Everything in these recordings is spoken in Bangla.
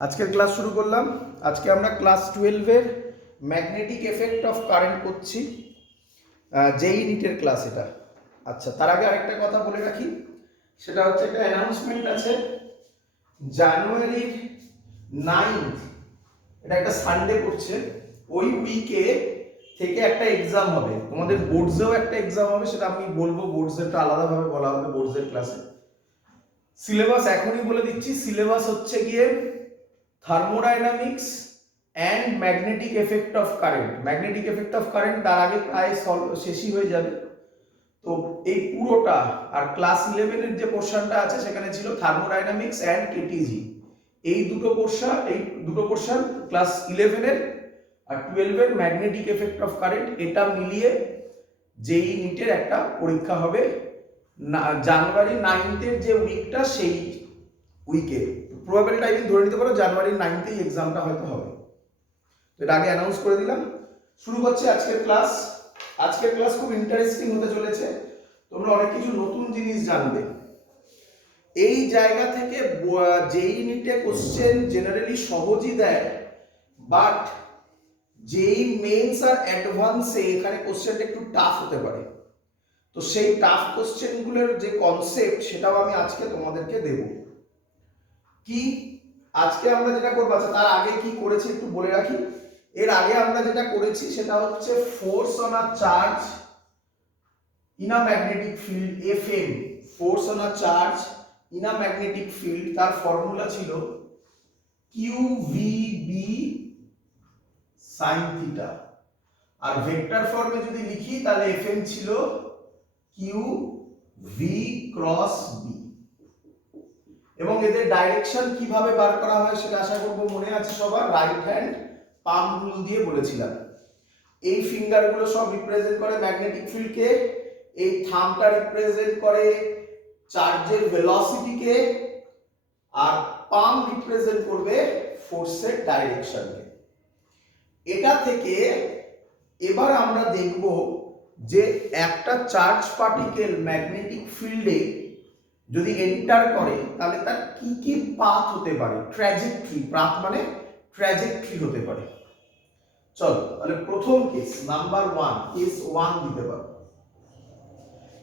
আজকের ক্লাস শুরু করলাম। আজকে আমরা ক্লাস 12-এর ম্যাগনেটিক এফেক্ট অফ কারেন্ট করছি। জেই নিটের ক্লাস এটা। আচ্ছা, তার আগে আরেকটা কথা বলে রাখি, সেটা হচ্ছে একটা অ্যানাউন্সমেন্ট আছে। জানুয়ারির 9th, এটা একটা সানডে পড়ছে, ওই উইকে থেকে একটা এক্সাম হবে। তোমাদের বোর্ডসেও একটা এক্সাম হবে, সেটা আমি বলবো, বোর্ডসেরটা আলাদাভাবে বলা হবে বোর্ডসের ক্লাসে। সিলেবাস এখনই বলে দিচ্ছি, সিলেবাস হচ্ছে গিয়ে thermodynamics and magnetic effect of current. Magnetic effect of current তার আগে প্রায় শেষই হয়ে যাবে। তো এই পুরোটা, আর ক্লাস 11-এর যে পোর্শনটা আছে সেখানে ছিল থার্মোডাইনামিক্স অ্যান্ড কেটিজি। এই দুটো পোর্শন ক্লাস 11-এর আর 12-এর ম্যাগনেটিক এফেক্ট অফ কারেন্ট, এটা মিলিয়ে জেই নিটের একটা পরীক্ষা হবে জানুয়ারি 9-এর যে উইকটা, সেই উইকে। প্রবাবিলিটি টাইমিং ধরে নিতে পারো জানুয়ারির 9-এই এক্সামটা হয়তো হবে। তো এটা আগে অ্যানাউন্স করে দিলাম। শুরু হচ্ছে আজকের ক্লাস। আজকের ক্লাস খুব ইন্টারেস্টিং হতে চলেছে, তোমরা অনেক কিছু নতুন জিনিস জানবে। এই জায়গা থেকে জেই নিটে কোশ্চেন জেনারেলি সহজই দেয়, বাট জেই মেন্স আর অ্যাডভান্সে এখানে কোশ্চেনটা একটু টাফ হতে পারে। তো সেই টাফ কোশ্চেনগুলোর যে কনসেপ্ট, সেটাও আমি আজকে তোমাদেরকে দেব। কি আজকে আমরা যেটা করবো, আচ্ছা তার আগে কি করেছি একটু বলে রাখি। এর আগে আমরা যেটা করেছি সেটা হচ্ছে force on a charge in a magnetic field, FM, force on a charge in a magnetic field. তার ফর্মুলা ছিল কিউভিবি সাইন থিটা, আর ভেক্টর ফর্মে যদি লিখি তাহলে এফএম ছিল কিউ ভি ক্রস বি। এবং এদের ডাইরেকশন কিভাবে বার করা হয় সেটা আশা করব মনে আছে সবার। রাইট হ্যান্ড পাম রুল দিয়ে বলেছিলাম। এই ফিঙ্গারগুলো সব রিপ্রেজেন্ট করে ম্যাগনেটিক ফিল্ডকে, এই থাম্বটা রিপ্রেজেন্ট করে চার্জের ভেলোসিটিকে, আর পাম রিপ্রেজেন্ট করবে ফোর্সের ডাইরেকশনকে। এটা থেকে এবার আমরা দেখব যে একটা চার্জ পার্টিকেল ম্যাগনেটিক ফিল্ডে যদি এন্টার করে তাহলে তার কি কি পাথ হতে পারে, ট্র্যাজেক্টরি। পাথ মানে ট্র্যাজেক্টরি হতে পারে। চলো তাহলে প্রথম কেস নাম্বার 1, কেস 1 দিতে পারো।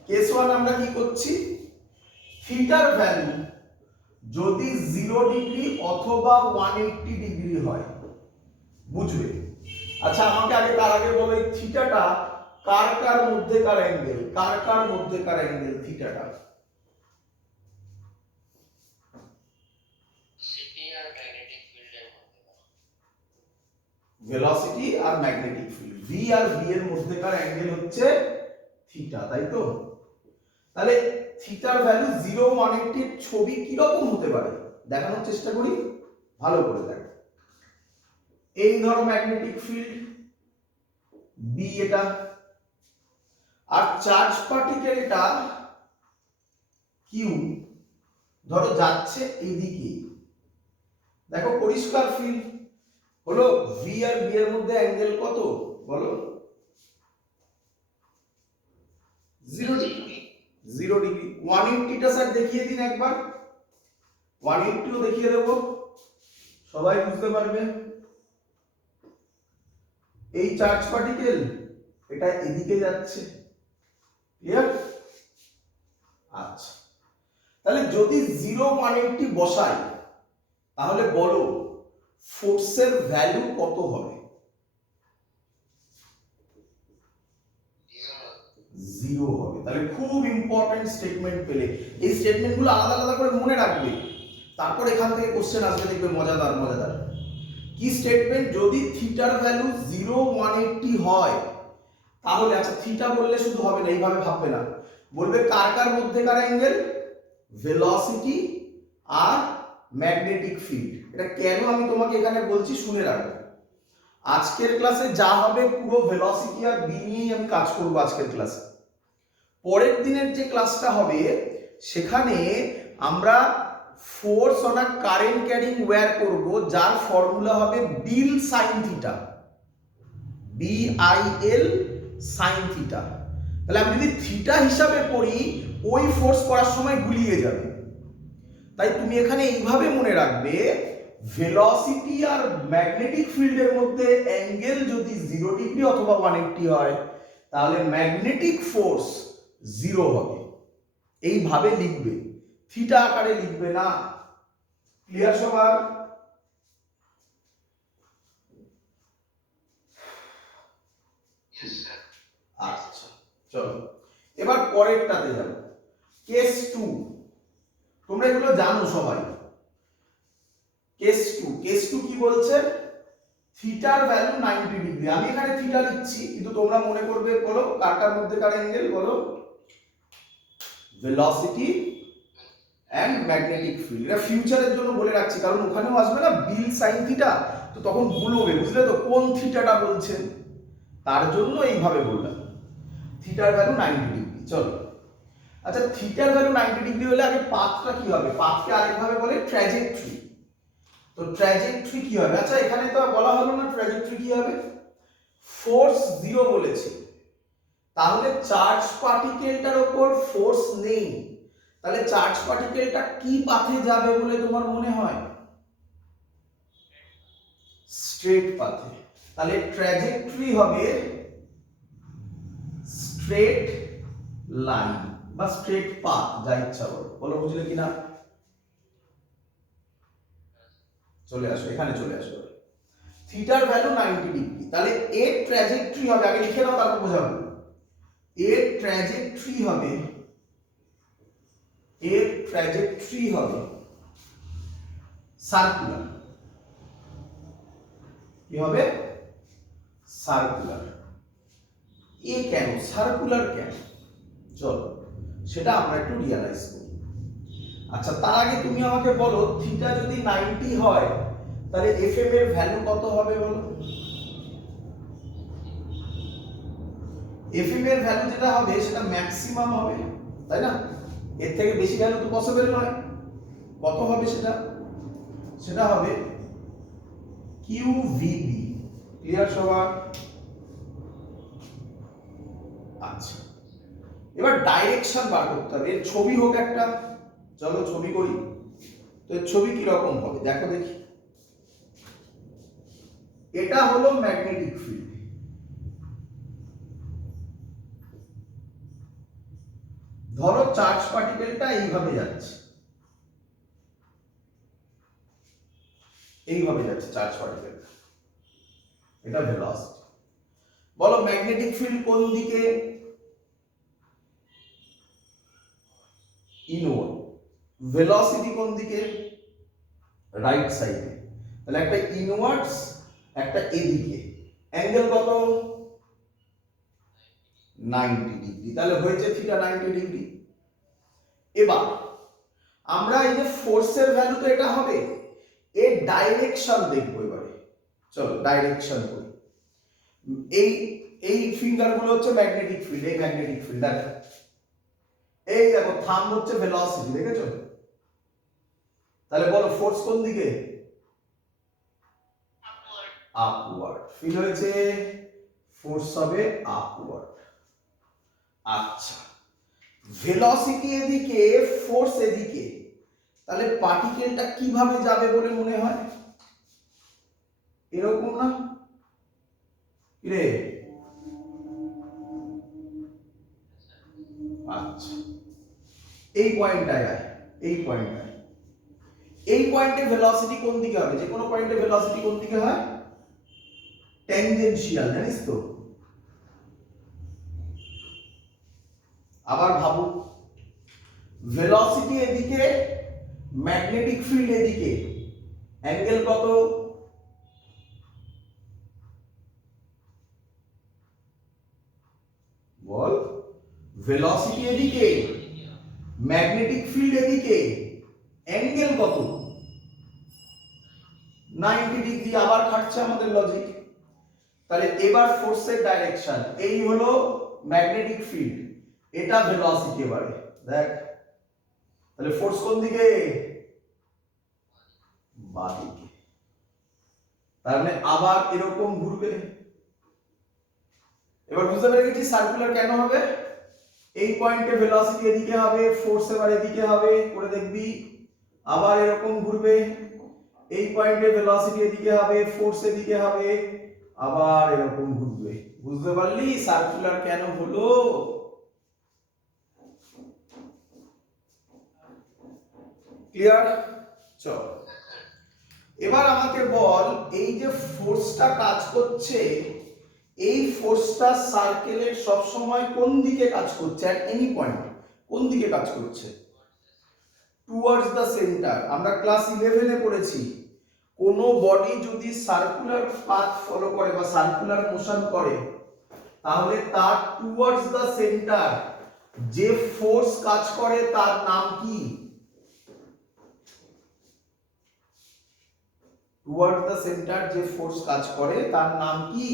কেস 1 আমরা কি করছি, থিটার ভ্যালু যদি 0 ডিগ্রি অথবা 180 ডিগ্রি হয়, বুঝবে। আচ্ছা আমাকে আগে তার আগে বলো, এই থিটাটা কার কার মধ্যেকার অ্যাঙ্গেল, কার কার মধ্যেকার অ্যাঙ্গেল থিটাটা? ভেলোসিটি আর ম্যাগনেটিক ফিল্ড, ভি আর ভি এর মধ্যেকার অ্যাঙ্গেল হচ্ছে থিটা, তাই তো? তাহলে থিটার ভ্যালু 0 180 এর ছবি কি রকম হতে পারে দেখানোর চেষ্টা করি, ভালো করে দেখো। এই ধরো ম্যাগনেটিক ফিল্ড বি, এটা, আর চার্জ পার্টিকেলটা কিউ ধরো যাচ্ছে এইদিকে। দেখো পরিষ্কার ফিল্ড হলো। ভি আর বি এর মধ্যে অ্যাঙ্গেল কত বলো? 0 ডিগ্রি। 0 ডিগ্রি। 180টা স্যার দেখিয়ে দিন একবার। 180ও দেখিয়ে দেবো, সবাই বুঝতে পারবে। এই চার্জ পার্টিকেল এটা এদিকে যাচ্ছে, ক্লিয়ার? আচ্ছা, তাহলে যদি 0 180 বসাই তাহলে বলো ফোর্সের ভ্যালু কত হবে? 0 হবে। তাহলে খুব ইম্পর্টেন্ট স্টেটমেন্ট পেলে। এই স্টেটমেন্টগুলো আলাদা আলাদা করে মনে রাখবে, তারপর এখান থেকে কোশ্চেন আসবে, দেখবে মজাদার মজাদার। কি স্টেটমেন্ট? যদি থিটার ভ্যালু 0 180 হয় তাহলে, আচ্ছা থিটা বললে শুধু হবে না, এইভাবে ভাববে না, বলবে কার কার মধ্যেকার অ্যাঙ্গেল, ভেলোসিটি আর ম্যাগনেটিক ফিল্ড। এটা কেন আমি তোমাকে এখানে বলছি শুনে রাখো। আজকের ক্লাসে যা হবে পুরো ভেলোসিটি আর বি নিয়েই আমি কাজ করব আজকের ক্লাসে। পরের দিনের যে ক্লাসটা হবে সেখানে আমরা force on a current carrying wire করব, যার ফর্মুলা হবে BIL sine theta, BIL sine theta. তাহলে আমি যদি থিটা হিসাবে পড়ি, ওই ফোর্স করার সময় গুলিয়ে যাবে। তাই তুমি এখানে এইভাবে মনে রাখবে, ভেলোসিটি আর ম্যাগনেটিক ফিল্ডের মধ্যে অ্যাঙ্গেল যদি 0 ডিগ্রি অথবা 180 হয় তাহলে ম্যাগনেটিক ফোর্স 0 হবে। এইভাবে লিখবে, থিটা আকারে লিখবে না। ক্লিয়ার সবার? আচ্ছা চলো এবার পরেরটাতে যাব। কেস 2, তোমরা এগুলো জানো সবাই। কেস 2 কি বলছে? থিটার ভ্যালু 90 ডিগ্রি। আমি এখানে থিটা লিখছি, কিন্তু তোমরা মনে করবে, বলো কারটার মধ্যে কার অ্যাঙ্গেল, বলো ভেলোসিটি এন্ড ম্যাগনেটিক ফিল্ড। এটা ফিউচারের জন্য বলে রাখছি, কারণ ওখানেও আসবে না বিল সাইন থিটা, তো তখন ভুল হবে, বুঝলে তো কোন থিটাটা বলছেন, তার জন্য এইভাবে বললাম। থিটার ভ্যালু 90 ডিগ্রি। চলো আচ্ছা, থিটার ভ্যালু 90 ডিগ্রি হলে আগে পাথটা কি হবে? পাথকে আরেকভাবে বলে ট্র্যাজেক্টরি। তো ট্র্যাজেক্টরি কি হবে? আচ্ছা এখানে তো বলা হলো না ট্র্যাজেক্টরি কি হবে। ফোর্স 0 বলেছি, তাহলে চার্জ পার্টিকেলটার উপর ফোর্স নেই, তাহলে চার্জ পার্টিকেলটা কি পাথে যাবে বলে তোমার মনে হয়? স্ট্রেট পাথে। তাহলে ট্র্যাজেক্টরি হবে স্ট্রেট লাইন বা স্ট্রেট পাথ, যা ইচ্ছা বলো। বলো বুঝলে কিনা? চলে আসো, এখানে চলে আসো। থিটার ভ্যালু 90 ডিগ্রি, তাহলে এর ট্র্যাজেক্টরি হবে, আগে লিখে নাও তারপর বোঝাবো। এর ট্র্যাজেক্টরি হবে সার্কুলার। কি হবে? সার্কুলার। এ কেন সার্কুলার কেন, চলো সেটা আমরা একটু রিয়ালাইজ করি। আচ্ছা তার আগে তুমি আমাকে বলো, থিটা যদি 90 হয় তাহলে এফএম এর ভ্যালু কত হবে বলো? এফএম এর ভ্যালু যেটা হবে সেটা ম্যাক্সিমাম হবে, তাই না? এর থেকে বেশি ভ্যালু তো পসিবল নয়। কত হবে সেটা? সেটা হবে কিউভিবি। ক্লিয়ার সবার? আচ্ছা এবার ডাইরেকশন বার করতে হবে। এর ছবি হোক একটা, চলো ছবি করি। তো এর ছবি কি রকম হবে দেখো দেখি। এটা হলো ম্যাগনেটিক ফিল্ড, ধরো চার্জ পার্টিকেলটা এইভাবে যাচ্ছে, এইভাবে যাচ্ছে চার্জ পার্টিকেলটা, এটা ভেলোসিটি। বলো ম্যাগনেটিক ফিল্ড কোন দিকে? ইনওয়ার্ড। ভেলোসিটি কোন দিকে? রাইট সাইডে। তাহলে একটা ইনওয়ার্ডস, একটা এদিকে। অ্যাঙ্গেল কত? 90 ডিগ্রি। তাহলে হয়েছে থিটা 90 ডিগ্রি। এবার আমরা এই যে ফোর্সের ভ্যালু তো এটা হবে, এর ডাইরেকশন দেখবো এবারে। চলো ডাইরেকশন করি। এই এই ফিঙ্গার গুলো হচ্ছে ম্যাগনেটিক ফিল্ড, এই ম্যাগনেটিক ফিল্ড দেখো, এই দেখো থাম্ব হচ্ছে ভেলোসিটি, দেখেছো? তাহলে বলো ফোর্স কোন দিকে? আপওয়ার্ড। ফিল হয়েছে, ফোর্স হবে আপওয়ার্ড। আচ্ছা ভেলোসিটি এদিকে, ফোর্স এদিকে, তাহলে পার্টিকেলটা কিভাবে যাবে বলে মনে হয়? এরকম না রে? আচ্ছা এই পয়েন্টটায় আয়, এই পয়েন্টটায়, এই পয়েন্টে ভেলোসিটি কোন দিকে হবে? যে কোনো পয়েন্টে ভেলোসিটি কোন দিকে হয়? ট্যানজেনশিয়াল, জানিস তো? আবার ভাবো, ভেলোসিটি এদিকে, ম্যাগনেটিক ফিল্ড এদিকে, অ্যাঙ্গেল কত? বল। ভেলোসিটি এদিকে, ম্যাগনেটিক ফিল্ড এদিকে, অ্যাঙ্গেল কত? 90 ডিগ্রি। আবার খাটছে আমাদের লজিক। তাহলে এবার ফোর্সের ডাইরেকশন, এই হলো ম্যাগনেটিক ফিল্ড, এটা ভেলোসিটি। এবারে দেখ, তাহলে ফোর্স কোন দিকে? বাঁদিকে। তার মানে আবার এরকম ঘুরবে। এবার বুঝতে পেরে গেছি সার্কুলার কেন হবে। এই পয়েন্টে ভেলোসিটি এদিকে হবে, ফোর্স এবার এদিকে হবে, করে দেখবি আবার এরকম ঘুরবে, এই পয়েন্টে ভেলোসিটি এদিকে হবে, ফোর্স এদিকে হবে, আবার এরকম ঘুরবে। বুঝতে পারলি সার্কুলার কেন হলো? ক্লিয়ার? চল এবার আমাকে বল, এই যে ফোর্সটা কাজ করছে, এই ফোর্সটা সার্কেলের সব সময় কোন দিকে কাজ করছে? এট এনি পয়েন্ট কোন দিকে কাজ করছে? Towards the centre. আমরা ক্লাস 11-এ পড়েছি কোন বডি যদি সার্কুলার পাথ ফলো করে বা সার্কুলার মোশন করে, তাহলে তার টুয়ার্ডস দ্য সেন্টার যে ফোর্স কাজ করে তার নাম কি? টুয়ার্ডস দ্য সেন্টার যে ফোর্স কাজ করে তার নাম কি?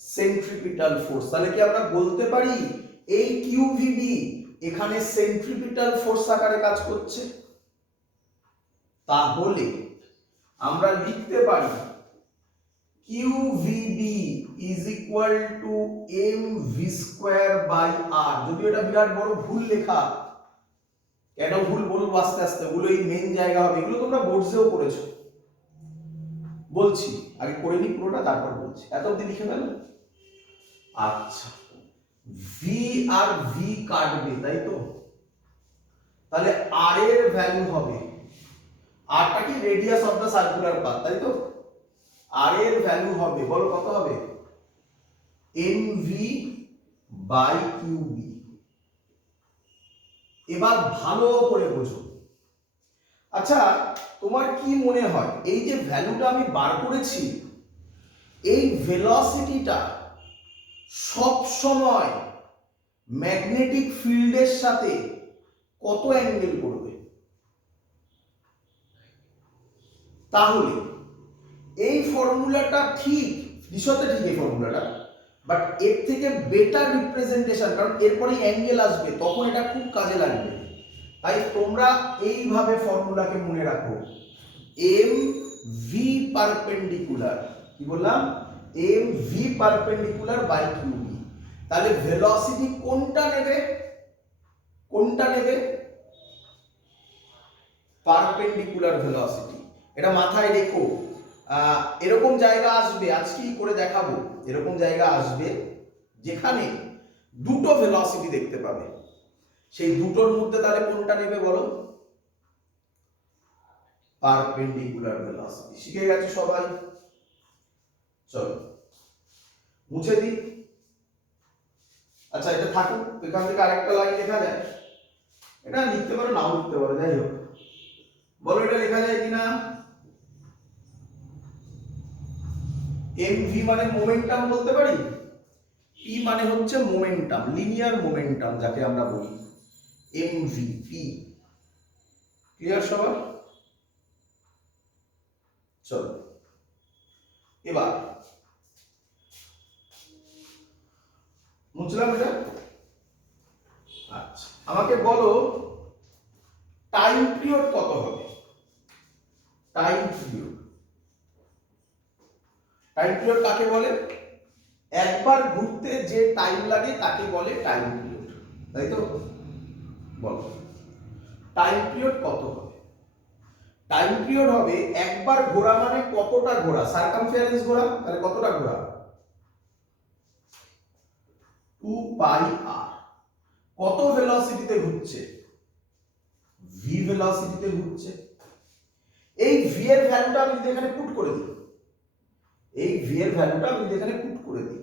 Centripetal force. তাহলে কি আমরা বলতে পারি এই কিউভিবি এখানে সেন্ট্রিপিটাল ফোর্স আকারে কাজ করছে? তাহলে আমরা লিখতে পারি কিউভিবি ইজ ইকুয়াল টু mv²/r। যদিও এটা বিরাট বড় ভুল লেখা, কেন ভুল বলবো আস্তে আস্তে, ওগুলো এই মেন জায়গা হবে, এগুলো তোমরা বোর্ডসেও পড়েছো। বলছি আগে করে নি পুরোটা, তারপর বলছি। এত অবধি লিখে গেল? আচ্ছা, ভি আর ভি কাটবে, তাই তো? তাহলে আর এর ভ্যালু হবে, আরটা কি radius of the circular path, তাই তো? আর এর ভ্যালু হবে, বলো কত হবে? mv/qb। এবার ভালো করে বোঝো। আচ্ছা, তোমার কি মনে হয় এই যে ভ্যালুটা আমি বার করেছি, এই ভেলোসিটিটা সব সময় ম্যাগনেটিক ফিল্ডের সাথে কত অ্যাঙ্গেল করবে? তাহলে এই ফর্মুলাটা ঠিক, বিশদে ঠিক এই ফর্মুলাটা, বাট এর থেকে বেটার রিপ্রেজেন্টেশন, কারণ এরপরে অ্যাঙ্গেল আসবে তখন এটা খুব কাজে লাগবে। তাই তোমরা এইভাবে ফর্মুলাকে মনে রাখো, এম ভি পারপেন্ডিকুলার, কি বললাম? M V perpendicular by qb. তাহলে ভেলোসিটি কোনটা নেবে? কোনটা নেবে? Perpendicular velocity. এটা মাথায় রেখো। এরকম জায়গা আসবে, আজকেই করে দেখাবো, এরকম জায়গা আসবে যেখানে দুটো ভেলোসিটি দেখতে পাবে। সেই দুটোর মধ্যে তাহলে কোনটা নেবে বলো? Perpendicular velocity. শিখে গেছো সবাই? চলো মুছে দিই। আচ্ছা, এটা থাকুক, এখান থেকে আরেকটা লাইন লেখা যায়। এটা লিখতে পারো, নাও লিখতে পারো, যাই হোক। বলো এটা লেখা যায় কিনা? mv মানে মোমেন্টাম বলতে পারি, p মানে হচ্ছে মোমেন্টাম, লিনিয়ার মোমেন্টাম যাকে আমরা বলি, mv p। ক্লিয়ার সবার? চলো এবার বুঝলাম এটা। আচ্ছা, আমাকে বলো টাইম পিরিয়ড কত হবে? টাইম পিরিয়ড, টাইম পিরিয়ড কাকে বলে? একবার ঘুরতে যে টাইম লাগে তাকে বলে টাইম পিরিয়ড, তাই তো? বলো টাইম পিরিয়ড কত হবে? টাইম পিরিয়ড হবে একবার ঘোরা মানে কতটা ঘোরা? সার্কামফারেন্স ঘোরা, তাহলে কতটা ঘোরা? 2πr। কত ভেলোসিটিতে ঘুরছে? v ভেলোসিটিতে ঘুরছে। এই v এর ভ্যালুটা আমি যদি এখানে পুট করে দিই, এই v এর ভ্যালুটা আমি যদি এখানে পুট করে দিই,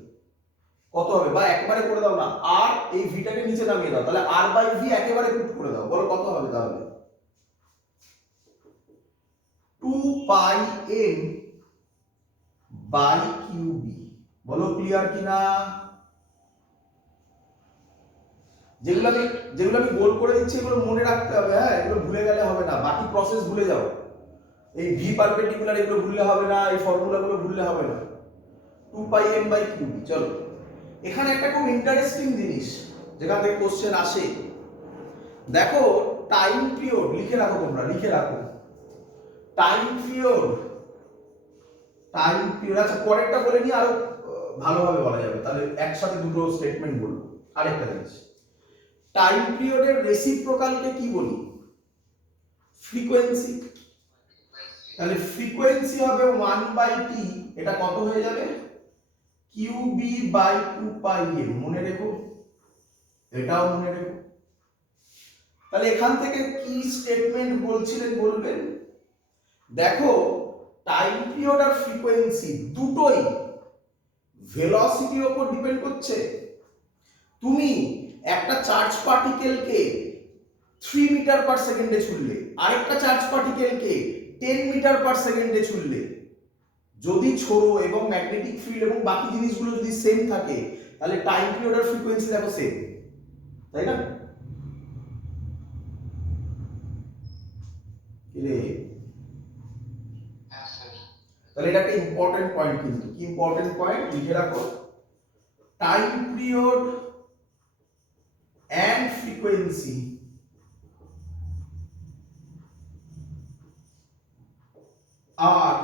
কত হবে? বা একবারে করে দাও না, আর এই ভিটাকে নিচে নামিয়ে দাও, তাহলে r/v একেবারে পুট করে দাও, বলো কত হবে তাহলে? 2πm/qb। বলো ক্লিয়ার কিনা? যেগুলো আমি গোল করে দিচ্ছি এগুলো মনে রাখতে হবে, হ্যাঁ, এগুলো ভুলে গেলে হবে না, বাকি প্রসেস ভুলে যাও। এই ভি পারপেন্ডিকুলার এগুলো ভুললে হবে না, এই ফর্মুলাগুলো ভুললে হবে না। 2πm/qb। চলো এখানে একটা খুব ইন্টারেস্টিং জিনিস যেখান থেকে কোশ্চেন আসে, দেখো টাইম পিরিয়ড লিখে রাখো, তোমরা লিখে রাখো টাইম পিরিয়ড। আচ্ছা, পরেরটা বলে নিয়ে আরো ভালোভাবে বলা যাবে, তাহলে একসাথে দুটো স্টেটমেন্ট বলবো। আরেকটা জিনিস, টাইম পিরিয়ডের রেসিপ্রোকালকে কি বলি? ফ্রিকোয়েন্সি। তাহলে ফ্রিকোয়েন্সি হবে 1/t, এটা কত হয়ে যাবে qb/2πm, মনে রেখো, এটাও মনে রেখো। তাহলে এখান থেকে কি স্টেটমেন্ট বলছিলেন বলবেন, দেখো টাইম পিরিয়ড আর ফ্রিকোয়েন্সি দুটোই ভেলোসিটির উপর ডিপেন্ড করছে। তুমি একটা চার্জ পার্টিকেলকে 3 মিটার পার সেকেন্ডে ছুড়লে, আরেকটা চার্জ পার্টিকেলকে 10 মিটার পার সেকেন্ডে ছুড়লে, যদি ছোড়ো এবং ম্যাগনেটিক ফিল্ড এবং বাকি জিনিসগুলো যদি সেম থাকে, তাহলে টাইম পিরিয়ড আর ফ্রিকোয়েন্সি দেখো সেম, তাই না? তাহলে এটা একটা ইম্পর্টেন্ট পয়েন্ট, কিন্তু কি ইম্পর্টেন্ট পয়েন্ট লিখে রাখো, time period and frequency are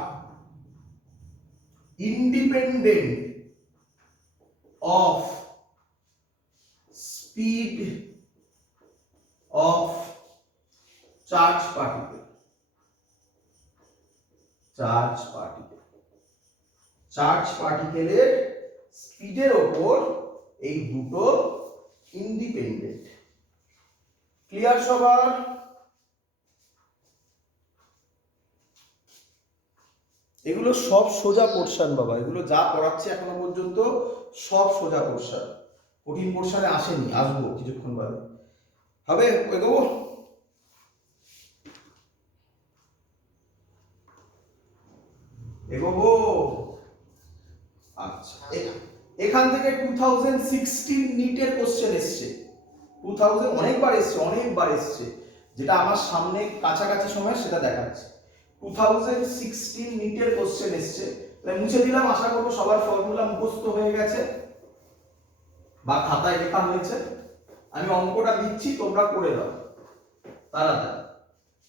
independent of speed of charge particle. Charge particle এর স্পিডের উপর এই দুটো ইন্ডিপেন্ডেন্ট। ক্লিয়ার সবার? এগুলো সব সোজা পোরশন বাবা, এগুলো যা পড়াচ্ছে এখনো পর্যন্ত সব সোজা পোরশন, কঠিন পোরশনে আসেনি, আসবো কিছুক্ষণ বাদে। হবে এগোবো? এগোবো? আচ্ছা, এখান থেকে 2016 নিটের কোশ্চেন এসছে, 2000 অনেকবার এসছে, যেটা আমার সামনে কাছাকাছি সময় সেটা দেখাচ্ছে। 2016 নিটের কোশ্চেন এসছে, মুছে দিলাম, আশা করবো সবার ফর্মুলা মুখস্থ হয়ে গেছে বা খাতায় লেখা হয়েছে। আমি অঙ্কটা দিচ্ছি, তোমরা করে দাও তাড়াতাড়ি,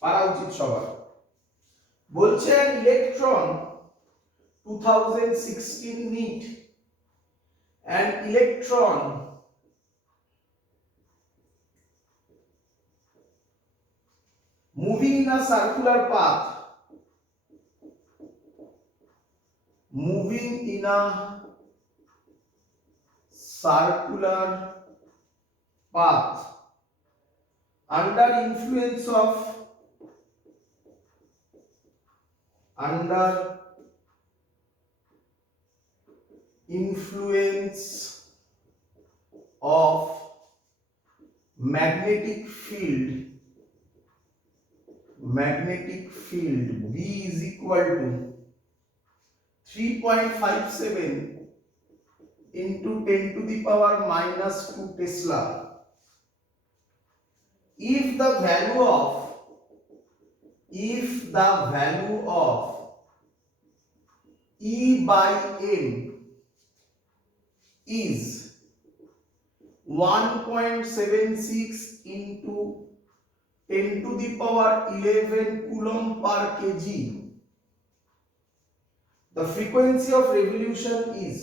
পারা উচিত সবার। বলছেন electron 2016 NEET, an electron moving in a circular path, under influence of magnetic field B is equal to 3.57 into 10 to the power minus 2 Tesla. If the value of E by M is 1.76 into 10 to the power 11 coulomb per kg, the frequency of revolution is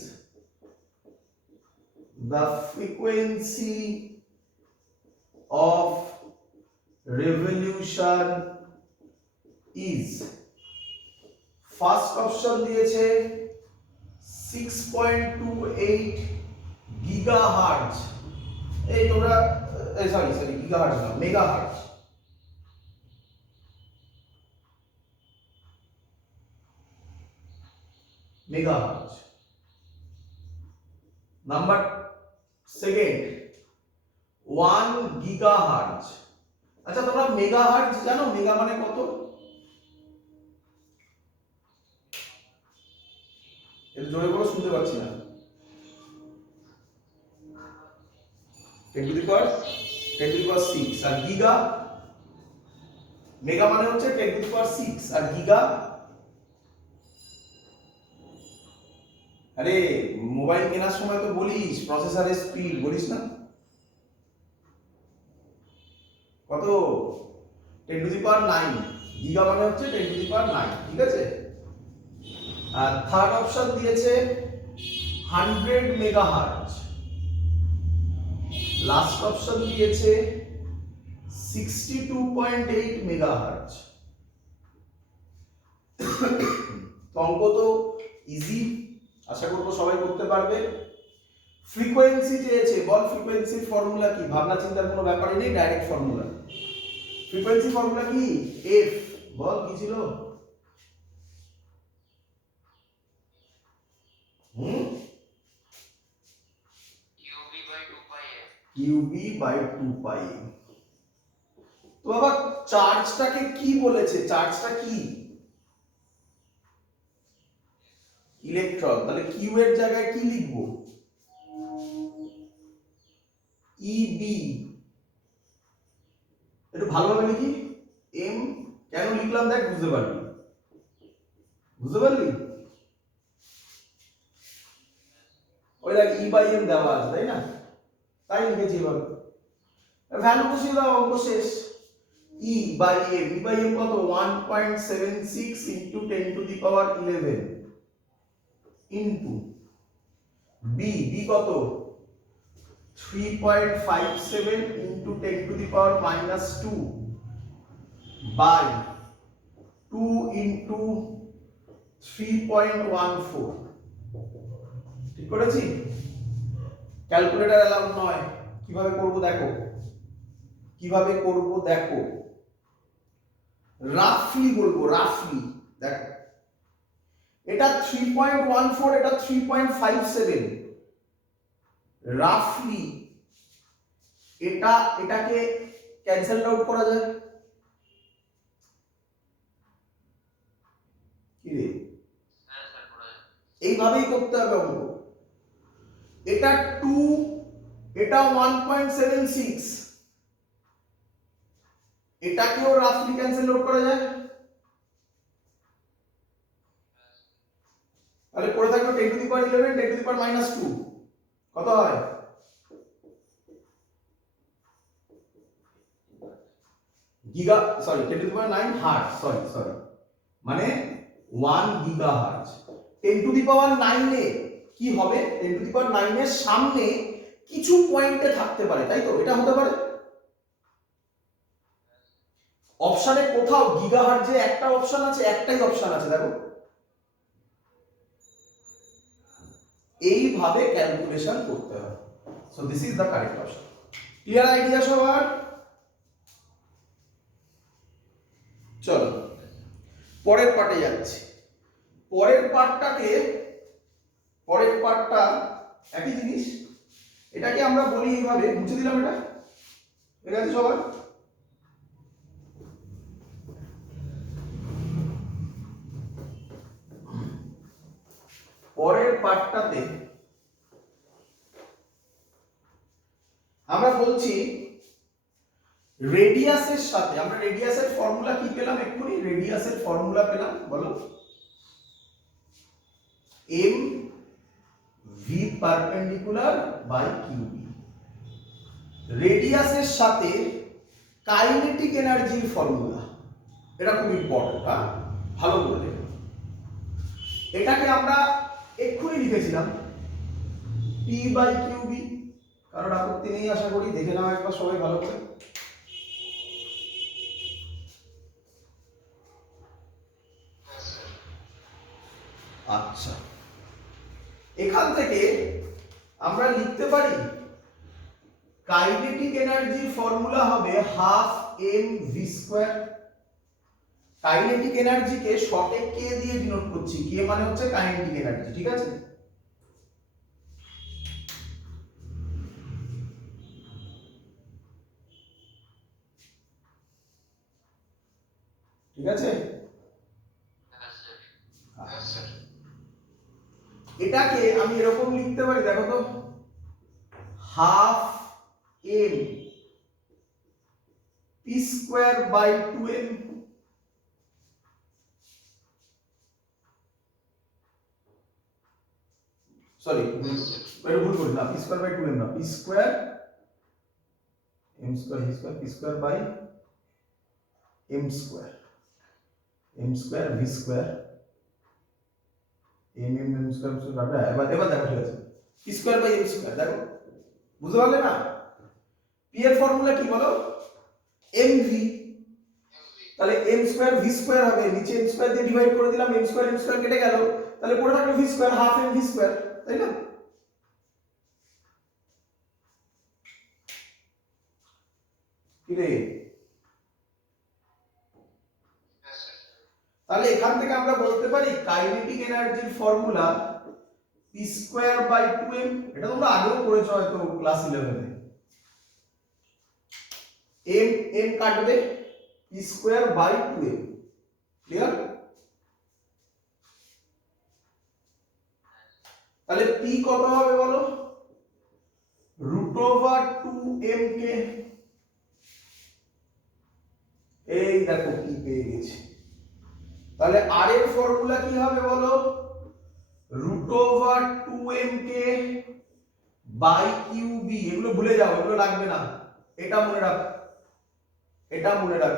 first option দিয়েছে 6.28 গিগাহার্টজ, এই তোমরা সরি গিগাহার্টজ না, মেগাহার্টজ, নাম্বার সেকেন্ড 1 গিগাহার্টজ। আচ্ছা তোমরা মেগাহার্টজ জানো? মেগা মানে কত? এটা জোরে বলো, শুনতে পাচ্ছি না। 10 to the power 6, আর গিগা, মেগা মানে হচ্ছে 10 to the power 6 আর গিগা, আরে মোবাইল কেনার সময় তো বলিস প্রসেসরের স্পিড বলিস না, কত? 10 to the power 9, গিগা মানে হচ্ছে 10 to the power 9, ঠিক আছে? আর থার্ড অপশন দিয়েছে 100 মেগাহার্টজ, লাস্ট অপশন দিয়েছে 62.8 মেগাহার্টজ। তো অঙ্ক তো ইজি, আশা করবো সবাই করতে পারবে। ফ্রিকোয়েন্সি চেয়েছে, বল ফ্রিকোয়েন্সির ফর্মুলা কি? ভাবনা চিন্তার কোনো ব্যাপারই নেই, ডাইরেক্ট ফর্মুলা। ফ্রিকোয়েন্সি ফর্মুলা কি? এফ, বল কি ছিল? কিউবি বাই 2 পাই। তো বাবা চার্জটাকে কি বলেছে? চার্জটা কি? ইলেকট্রন। তাহলে কিউ এর জায়গায় কি লিখবো? ইবি। একটু ভালোভাবে লিখি, এম। কেন লিখলাম দেখ, বুঝতে পারবি। বুঝতে পারলি? ওই দেখ ই বাই এম দেওয়া আছে, তাই না? তাই লিখেছি এভাবে। ভ্যালু বসিয়ে দাও, অঙ্ক শেষ। E by M, E by M কত? 1.76 into 10 to the power 11 into B, B কত? 3.57 into 10 to the power -2 by 2 into 3.14। ঠিক করেছি? ক্যালকুলেটর অ্যালাউড নয়। কিভাবে করব দেখো, কিভাবে করব দেখো। রাফলি বলবো, রাফলি। দেখো এটা 3.14, এটা 3.57। রাফলি এটাকে ক্যান্সেল আউট করা যায় কি রে? এইভাবেই করতে হবে অঙ্ক। এটা 2, এটা 1.76, এটাকেও রাফলি ক্যান্সেল আউট করা যায়। তাহলে পড়ে থাকবে 10 to the power 11, 10 to the power -2 কত হয়? Giga, sorry 10 to the power 9 hertz, sorry মানে 1 গিগাহার্জ। 10 টু দি পাওয়ার 9 এ কি হবে? 10 টু দি পাওয়ার 9 এর সামনে কিছু পয়েন্টে থাকতে পারে, তাই তো? এটা হতে পারে অপশনে কোথাও গিগাহার্জে একটা অপশন আছে, একটাই অপশন আছে, দেখো এইভাবে ক্যালকুলেশন করতে হবে। So this is the correct option. Clear idea সবার? চলো পরের পার্টে যাচ্ছি। পরের পার্টটা একই জিনিস। এটাকে আমরা বলি এইভাবে, মুছে দিলাম এটা, ঠিক আছে সবার? পরের পার্টটাতে আমরা বলছি রেডিয়াসের সাথে, আমরা রেডিয়াসের ফর্মুলা কি পেলাম এক্ষুনি? রেডিয়াসের ফর্মুলা পেলাম, বলো। M V perpendicular by QB. রেডিয়াসের সাথে কাইনেটিক এনার্জির ফর্মুলা, এটা খুব ইম্পর্টেন্ট, হ্যাঁ ভালো করে দেখো। এটাকে আমরা এক্ষুনি লিখেছিলাম পি বাই কিউবি। কারণ আপত্তি নেই আশা করি, দেখে নাও একবার সবাই ভালো করে। আচ্ছা, এখান থেকে আমরা লিখতে পারি কাইনেটিক এনার্জির ফর্মুলা হবে half M V square. Kinetic এনার্জিকে শর্টে কে দিয়ে ডিনোট করছি, কে মানে হচ্ছে কাইনেটিক এনার্জি, ঠিক আছে? ঠিক আছে? আচ্ছা, এটাকে আমি এরকম লিখতে পারি, দেখো তো, half m p square by 2m। Sorry এটা ভুল করলাম, পি স্কয়ার বাই 2m না, p square m square v square, p square by m square, m square v square, m m m square কাটবে। এবার দেখো ঠিক আছে, p square by m square. দেখো বুঝতে পারলে না? পি এর ফর্মুলা কি বলো? M v. তাহলে m স্কয়ার v স্কয়ার হবে, নিচে m স্কয়ার দিয়ে ডিভাইড করে দিলাম, m স্কয়ার কেটে গেল, তাহলে পড়ে থাকলো v square, half m v square, তাই না? কি রে? তাহলে এখান থেকে আমরা বলতে পারি কাইনেটিক এনার্জির formula p square by 2m, এটা তোমরা আগেও পড়েছো হয়তো ক্লাস 11 এ। m কাটবে, p square by 2m, clear? তাহলে p কত হবে বলো? √2m কে, এই দেখো p পেয়ে গেছি। তাহলে r এর ফর্মুলা কি হবে বলো? √2m কে বাই qb, এগুলো ভুলে যাও, এগুলো লাগবে না, এটা মনে রাখ, এটা মনে রাখ।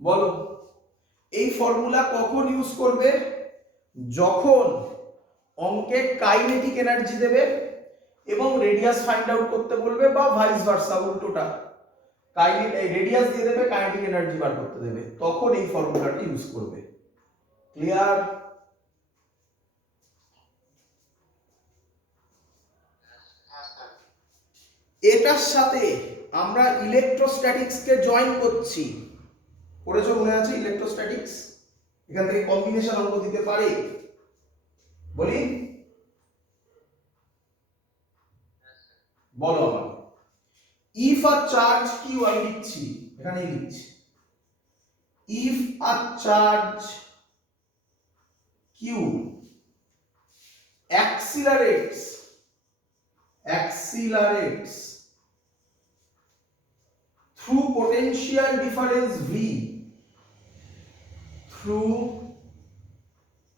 বলো এই ফর্মুলা কখন ইউজ করবে? যখন অঙ্কে কাইনেটিক এনার্জি দেবে এবং রেডিয়াস ফাইন্ড আউট করতে বলবে, বা ভাইস ভার্সা, উল্টোটা, রেডিয়াস দিয়ে দেবে, কাইনেটিক এনার্জি বার করতে দেবে, তখন এই ফর্মুলাটা ইউজ করবে। ক্লিয়ার? এটার সাথে আমরা ইলেকট্রোস্ট্যাটিক্স কে জয়েন করছি, পড়েছো মনে আছে ইলেকট্রোস্ট্যাটিক্স? এখান থেকে কম্বিনেশন অঙ্ক দিতে পারে, বলি বলো আমাকে। ইফ আ চার্জ কিউ, আমি লিখছি, এখানেই লিখছি, if a charge q accelerates through potential difference V, through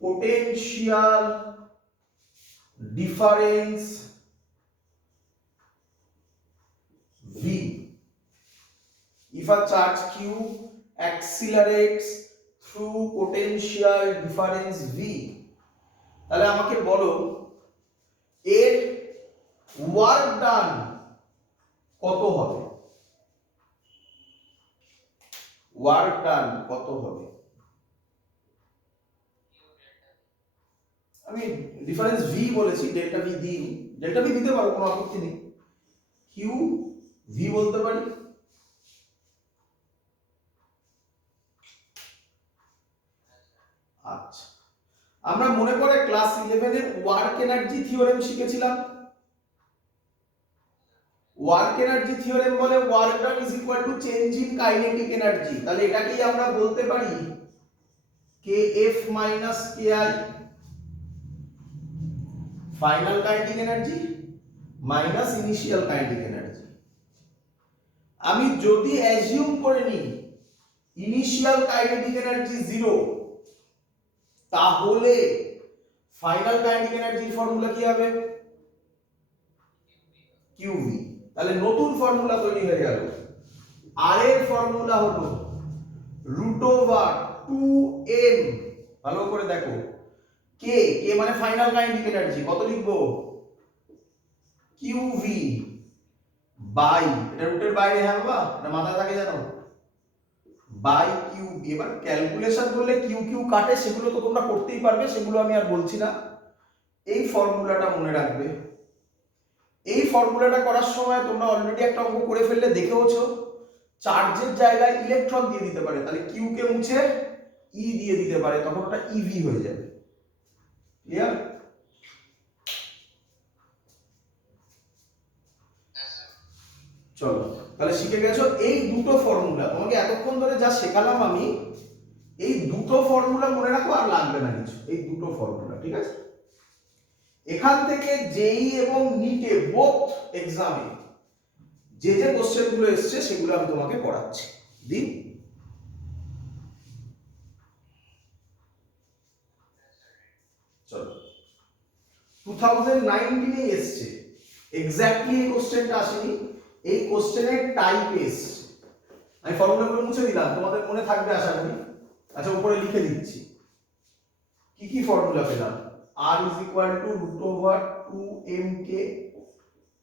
potential difference V, if a charge q accelerates through potential difference V, তাহলে আমাকে বলো এর ওয়ার্ক ডান কত হবে? ওয়ার্ক ডান কত হবে? আমি ডিফারেন্স ভি বলেছি, ডেল্টা ভি দিই, ডেল্টা ভি দিতে পারো, কোনো আপত্তি নেই, কিউ ভি বলতে পারি। আচ্ছা, আমরা মনে পড়ে ক্লাস 11 এর ওয়ার্ক এনার্জি থিওরেম শিখেছিলাম। ওয়ার্ক এনার্জি থিওরেম বলে work done is equal to change in kinetic energy, তাহলে এটাকেই আমরা বলতে পারি kf minus ki, final kinetic energy minus initial kinetic energy. আমি যদি অ্যাজিউম করে নিই ইনিশিয়াল কাইনেটিক এনার্জি 0, তাহলে ফাইনাল কাইনেটিক এনার্জির ফর্মুলা কি হবে? qv। তাহলে নতুন ফর্মুলা তৈরি হয়ে গেল, r এর ফর্মুলা হলো √2m, ভালো করে দেখো, k মানে ফাইনাল কাইনেটিক এনার্জি, কত লিখবো? qv বাই, এটা রুটের বাইরে, হ্যাঁ বাবা, এটা মাথায় থাকে জানো, বাই qb। এবার ক্যালকুলেশন করলে কিউ কিউ কাটে, সেগুলো তো তোমরা করতেই পারবে, সেগুলো আমি আর বলছি না। এই ফর্মুলাটা মনে রাখবে। এই ফর্মুলাটা করার সময় তোমরা অলরেডি একটা অঙ্ক করে ফেললে, দেখেওছো, চার্জের জায়গায় ইলেকট্রন দিয়ে দিতে পারে, তাহলে কিউ কে মুছে ই দিয়ে দিতে পারে, তখন ওটা ইভি হয়ে যাবে। ক্লিয়ার? চলো, তাহলে শিখে গেছো এই দুটো ফর্মুলা, তোমাকে এতক্ষণ ধরে যা শেখালাম আমি, এই দুটো ফর্মুলা মনে রাখো, আর লাগবে না কিছু, এই দুটো ফর্মুলা, ঠিক আছে? এখান থেকে জেই এবং নিটে বোথ এক্সামে যে যে কোশ্চেন গুলো এসছে সেগুলো আমি তোমাকে পড়াচ্ছি। দিন চলো, 2019 এ এসছে, এক্স্যাক্টলি এই কোশ্চেনটা আসেনি, এই কোশ্চেনের টাইপ এসছে। আমি ফর্মুলাগুলো মুছে দিলাম, তোমাদের মনে থাকবে আশা করি। আচ্ছা, উপরে লিখে দিচ্ছি কি কি ফর্মুলা পেলাম। r is equal to √2mk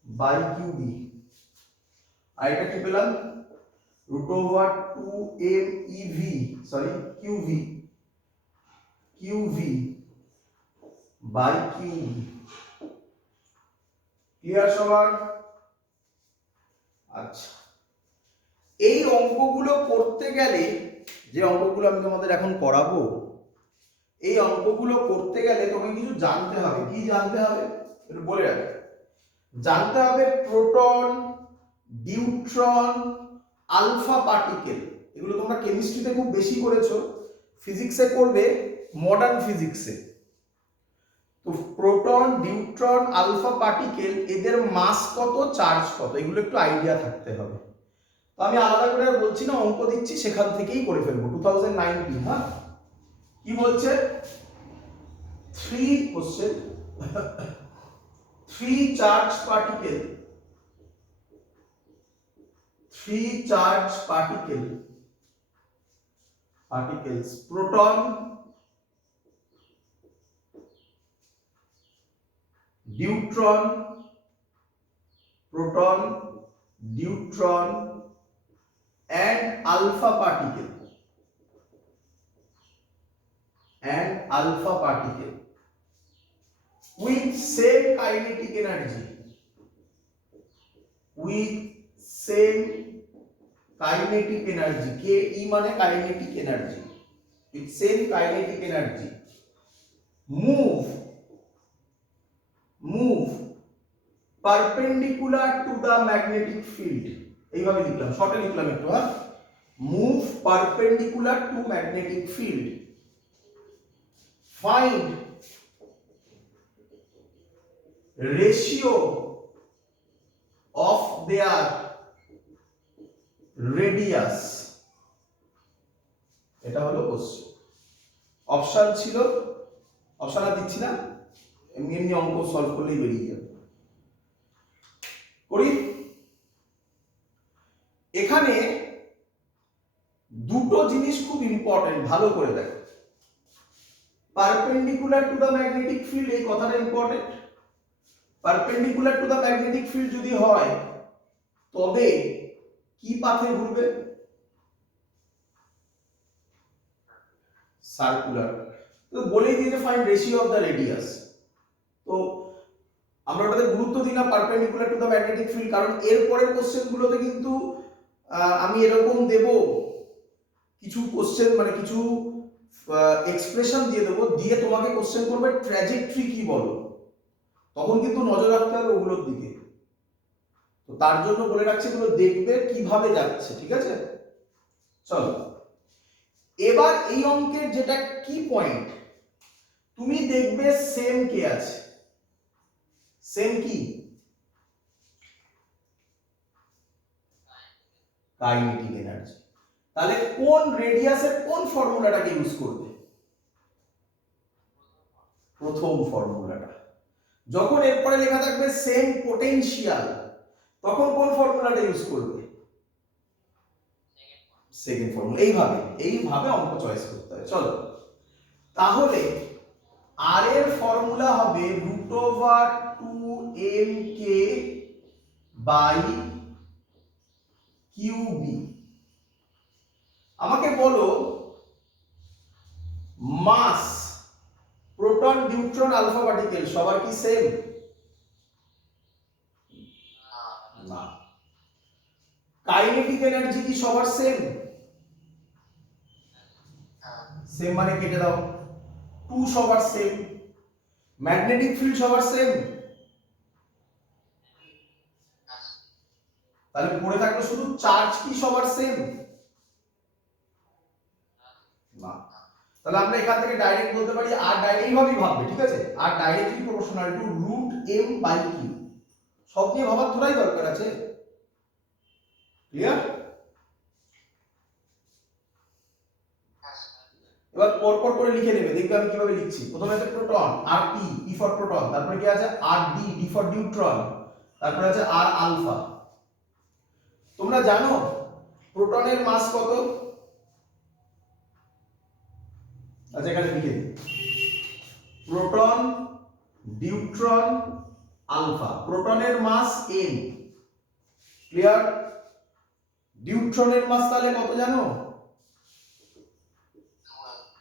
by qb, আর এটা কি পেলাম? root over 2 qv by qb। Clear সবার? আচ্ছা, এই অঙ্কগুলো করতে গেলে, যে অঙ্কগুলো আমি তোমাদের এখন করাবো, এই অঙ্কগুলো করতে গেলে তোমাকে কিছু জানতে হবে। কি জানতে হবে একটু বলে রাখি। জানতে হবে প্রোটন, নিউট্রন, আলফা পার্টিকেল। এগুলো তোমরা কেমিস্ট্রিতে খুব বেশি করেছো, ফিজিক্সে করবে, মডার্ন ফিজিক্সে। তো প্রোটন, নিউট্রন, আলফা পার্টিকেল, এদের মাস কত, চার্জ কত, এগুলো একটু আইডিয়া থাকতে হবে। তো আমি আলাদা করে বলছি না, অঙ্ক দিচ্ছি, সেখান থেকেই করে ফেলবো। 2019, হ্যাঁ, কি বলছে? 3 question, 3 charge particle, 3 charge particles, proton, neutron, and alpha particle, with same kinetic energy, ke মানে kinetic energy, with same kinetic energy move perpendicular to the magnetic field। এইভাবে লিখলাম, শর্টে লিখলাম একটু, হ্যাঁ, move perpendicular to magnetic field, find ratio of their radius। এটা হলো কোশ্চেন। অপশন ছিল, অপশন আর দিচ্ছি না, এমনি এমনি অঙ্ক সলভ করলেই বেরিয়ে যাবে। করি। এখানে দুটো জিনিস খুব ইম্পর্টেন্ট, ভালো করে দেখো। Perpendicular to the magnetic field, এই কথাটা important. Perpendicular to the magnetic field যদি হয়, তবে কি পাথে ঘুরবে? সার্কুলার। তো বলেই দিয়েছে find ratio of the radius. তো আমরা ওটাতে গুরুত্ব দিই না, perpendicular to the magnetic field, কারণ এর পরের কোশ্চেনগুলোতে কিন্তু আমি এরকম দেব কিছু কোশ্চেন, মানে কিছু এক্সপ্রেশন দিয়ে দেবো, দিয়ে তোমাকে কোশ্চেন করবে ট্র্যাজেক্টরি কি বলো, তখন কিন্তু নজর রাখতে হবে ওগুলোর দিকে। তো তার জন্য বলে রাখছি, এগুলো দেখবে কিভাবে যাচ্ছে, ঠিক আছে? চলো, এবার এই অঙ্কের যেটা কি পয়েন্ট, তুমি দেখবে সেম কে আছে, সেম কি, কাইনেটিক এনার্জি। তাহলে কোন রেডিয়াসের কোন ফর্মুলাটাকে ইউজ করবে? প্রথম ফর্মুলাটা। যখন এরপরে লেখা থাকবে সেম পোটেনশিয়াল, তখন কোন ফর্মুলাটা ইউজ করবে? Second formula. এইভাবে অঙ্ক চয়েস করতে হয়। চলো, তাহলে আর এর ফর্মুলা হবে √2mk বাই কিউবি। আমাকে বলো mass, proton, neutron, alpha particle সবার কি সেম? না। কাইনেটিক এনার্জি কি সবার সেম? সেম মানে কেটে দাও, 2 সবার সেম। ম্যাগনেটিক ফিল্ড সবার সেম, তাহলে পড়ে থাকলো শুধু চার্জ কি সবার সেম? না। তাহলে আমরা এখান থেকে ডাইরেক্ট বলতে পারি, আর ডাইরেক্ট এইভাবেই ভাববে, ঠিক আছে? আর ডাইরেক্টলি প্রপোর্শনাল টু √m/q। সব নিয়ে ভাবার থোড়াই দরকার আছে। ক্লিয়ার? এবার পরপর করে লিখে নেবে, দেখবে আমি কিভাবে লিখছি। প্রথমে আছে প্রোটন, আর পি, পি ফর প্রোটন, তারপরে কি আছে আর ডি, ডি ফর নিউট্রন, তারপরে আছে আর আলফা। তোমরা জানো প্রোটনের মাস কত? আচ্ছা, এখানে লিখে দিই, প্রোটন, নিউট্রন, আলফা। প্রোটনের মাস n, ক্লিয়ার? নিউট্রনের মাস তাহলে কত জানো?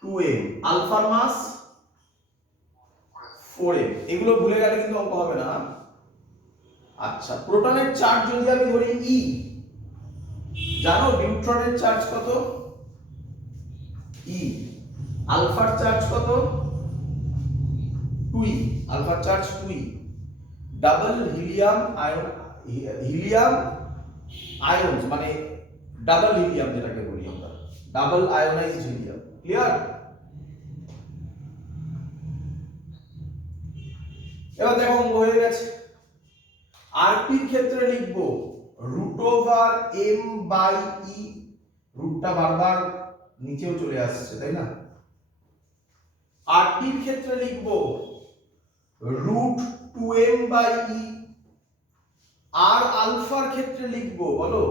2m। আলফার মাস 4m। এগুলো ভুলে গেলে কিন্তু অঙ্ক হবে না। আচ্ছা, প্রোটনের চার্জ যদি আমি ধরি e, জানো নিউট্রনের চার্জ কত? e। আলফার চার্জ কত? 2e। আলফার charge 2e। Double helium ion, helium ions মানে ডাবল হিলিয়াম যেটাকে বলি আমরা, ডাবল আয়োনাইজড হিলিয়াম। ক্লিয়ার? এবার দেখো অঙ্ক হয়ে গেছে। আরপির ক্ষেত্রে লিখবো √m/e। রুটটা বারবার নিচেও চলে আসছে, তাই না? আরটির ক্ষেত্রে লিখবো √2m/e। আর আলফার ক্ষেত্রে লিখবো বলো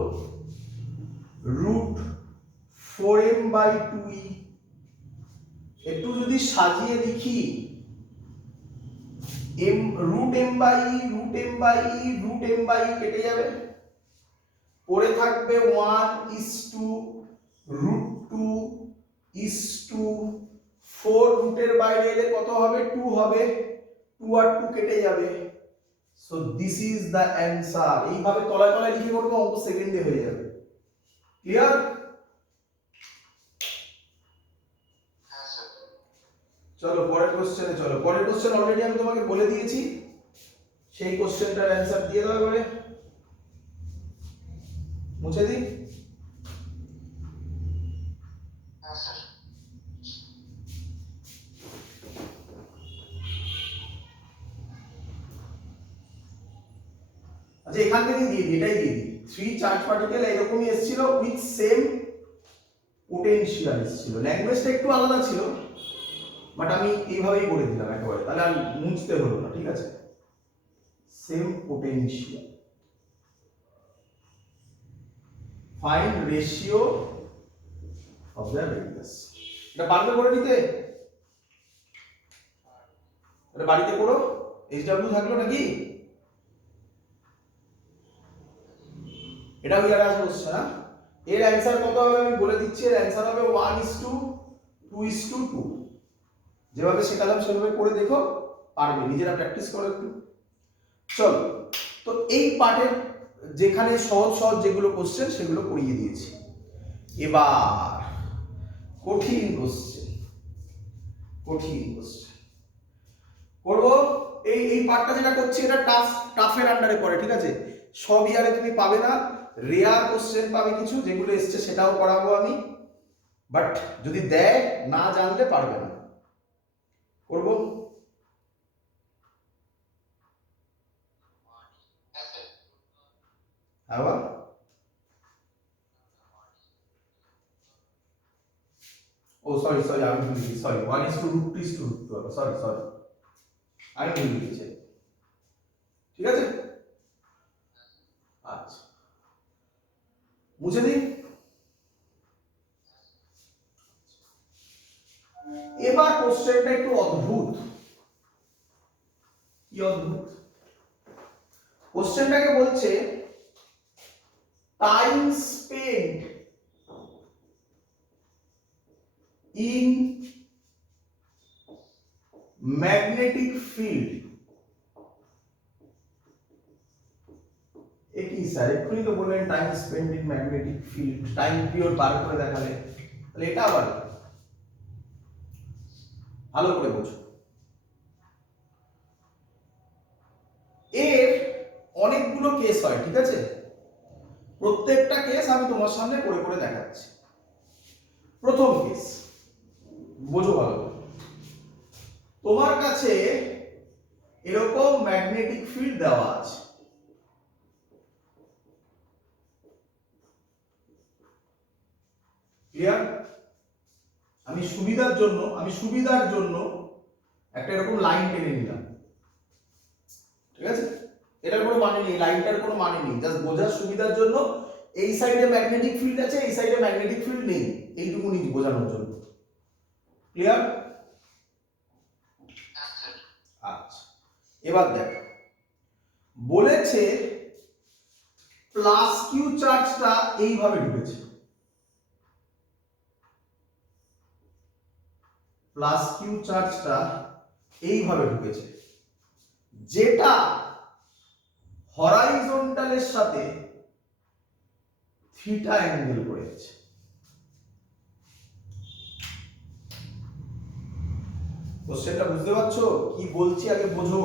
√4m/2e। একটু যদি সাজিয়ে লিখি, √m/e কেটে যাবে, পড়ে থাকবে 1:√2:4। রুটের বাইরে এলে কত হবে? 2 হবে। 2 আর 2 কেটে যাবে। So this is the answer. এইভাবে তলায় তলায় লিখে করবো, অঙ্ক সেকেন্ডে হয়ে যাবে। ক্লিয়ার? চলো পরের কোশ্চেনে চলো। পরের কোশ্চেন অলরেডি আমি তোমাকে বলে দিয়েছি, সেই কোশ্চেনটার অ্যান্সার দিয়ে দাও এবারে। মুছে দিই। আচ্ছা, এখান থেকে দিয়ে দিই, এটাই দিয়ে দিই। 3 চার্জ পার্টিকেল এরকমই এসেছিল, উইথ সেম পোটেনশিয়াল এসেছিল। ল্যাঙ্গুয়েজটা একটু আলাদা ছিল, বাট আমি এইভাবেই করে দিলাম একেবারে, তাহলে আর মুছতে হলো না। ঠিক আছে? Same potential, find ratio of the radius. এটা পারবে করে নিতে? এটা বাড়িতে করো। এইচডব্লিউ থাকলো নাকি? এটা ওই জায়গায় আসছে না। এর অ্যান্সার কত হবে আমি বলে দিচ্ছি। এর অ্যান্সার হবে 1:2:2। যেভাবে শেখালাম সেভাবে করে দেখো, পারবে। নিজেরা প্র্যাকটিস করো একটু। চলো, তো এই পার্টের যেখানে সহজ সহজ যেগুলো কোশ্চেন সেগুলো করিয়ে দিয়েছি। এবার কঠিন কোশ্চেন, কঠিন কোশ্চেন করবো। এই পার্টটা যেটা করছি এটা টাফের আন্ডারে পড়ে। ঠিক আছে? সব ইয়ারে তুমি পাবে না, রেয়ার কোশ্চেন পাবে কিছু, যেগুলো এসছে সেটাও পড়াবো আমি। বাট যদি দেয়, না জানলে পারবে না। করবো? আবার ও সরি সরি, আমি ভুলে গেছি। সরি, 1:√2:2। সরি সরি, আমি ভুলে গেছি। ঠিক আছে? আচ্ছা, মুছে দিই। এবার কোশ্চেনটা একটু অদ্ভুত। কি অদ্ভুত? কোশ্চেনটাকে বলছে time spent in magnetic field. একই স্যার, এক্ষুনি তো বললেন time spent in magnetic field, time period বার করে দেখালে। তাহলে এটা আবার ভালো করে বোঝো। এর অনেকগুলো কেস হয়। ঠিক আছে? প্রত্যেকটা কেস আমি তোমার সামনে করে করে দেখাচ্ছি। প্রথম কেস বোঝো ভালো করে। তোমার কাছে এরকম ম্যাগনেটিক ফিল্ড দেওয়া আছে। ক্লিয়ার? আমি সুবিধার জন্য একটা এরকম লাইন টেনে নিলাম। ঠিক আছে? এটার কোনো মানে নেই, লাইনটার কোনো মানে নেই, জাস্ট বোঝার সুবিধার জন্য। এই সাইডে ম্যাগনেটিক ফিল্ড আছে, এই সাইডে ম্যাগনেটিক ফিল্ড নেই, এইটুকুনি বোঝানোর জন্য। ক্লিয়ার? আচ্ছা, এবার দেখো বলেছে প্লাস কিউ চার্জটা এইভাবে ঢুকেছে, প্লাস কিউ চার্জটা এইভাবে ঢুকেছে, যেটা হরাইজন্টালের সাথে থিটা অ্যাঙ্গেল করে আছে। কোশ্চেনটা বুঝতে পারছো? কি বলছি আগে বোঝো,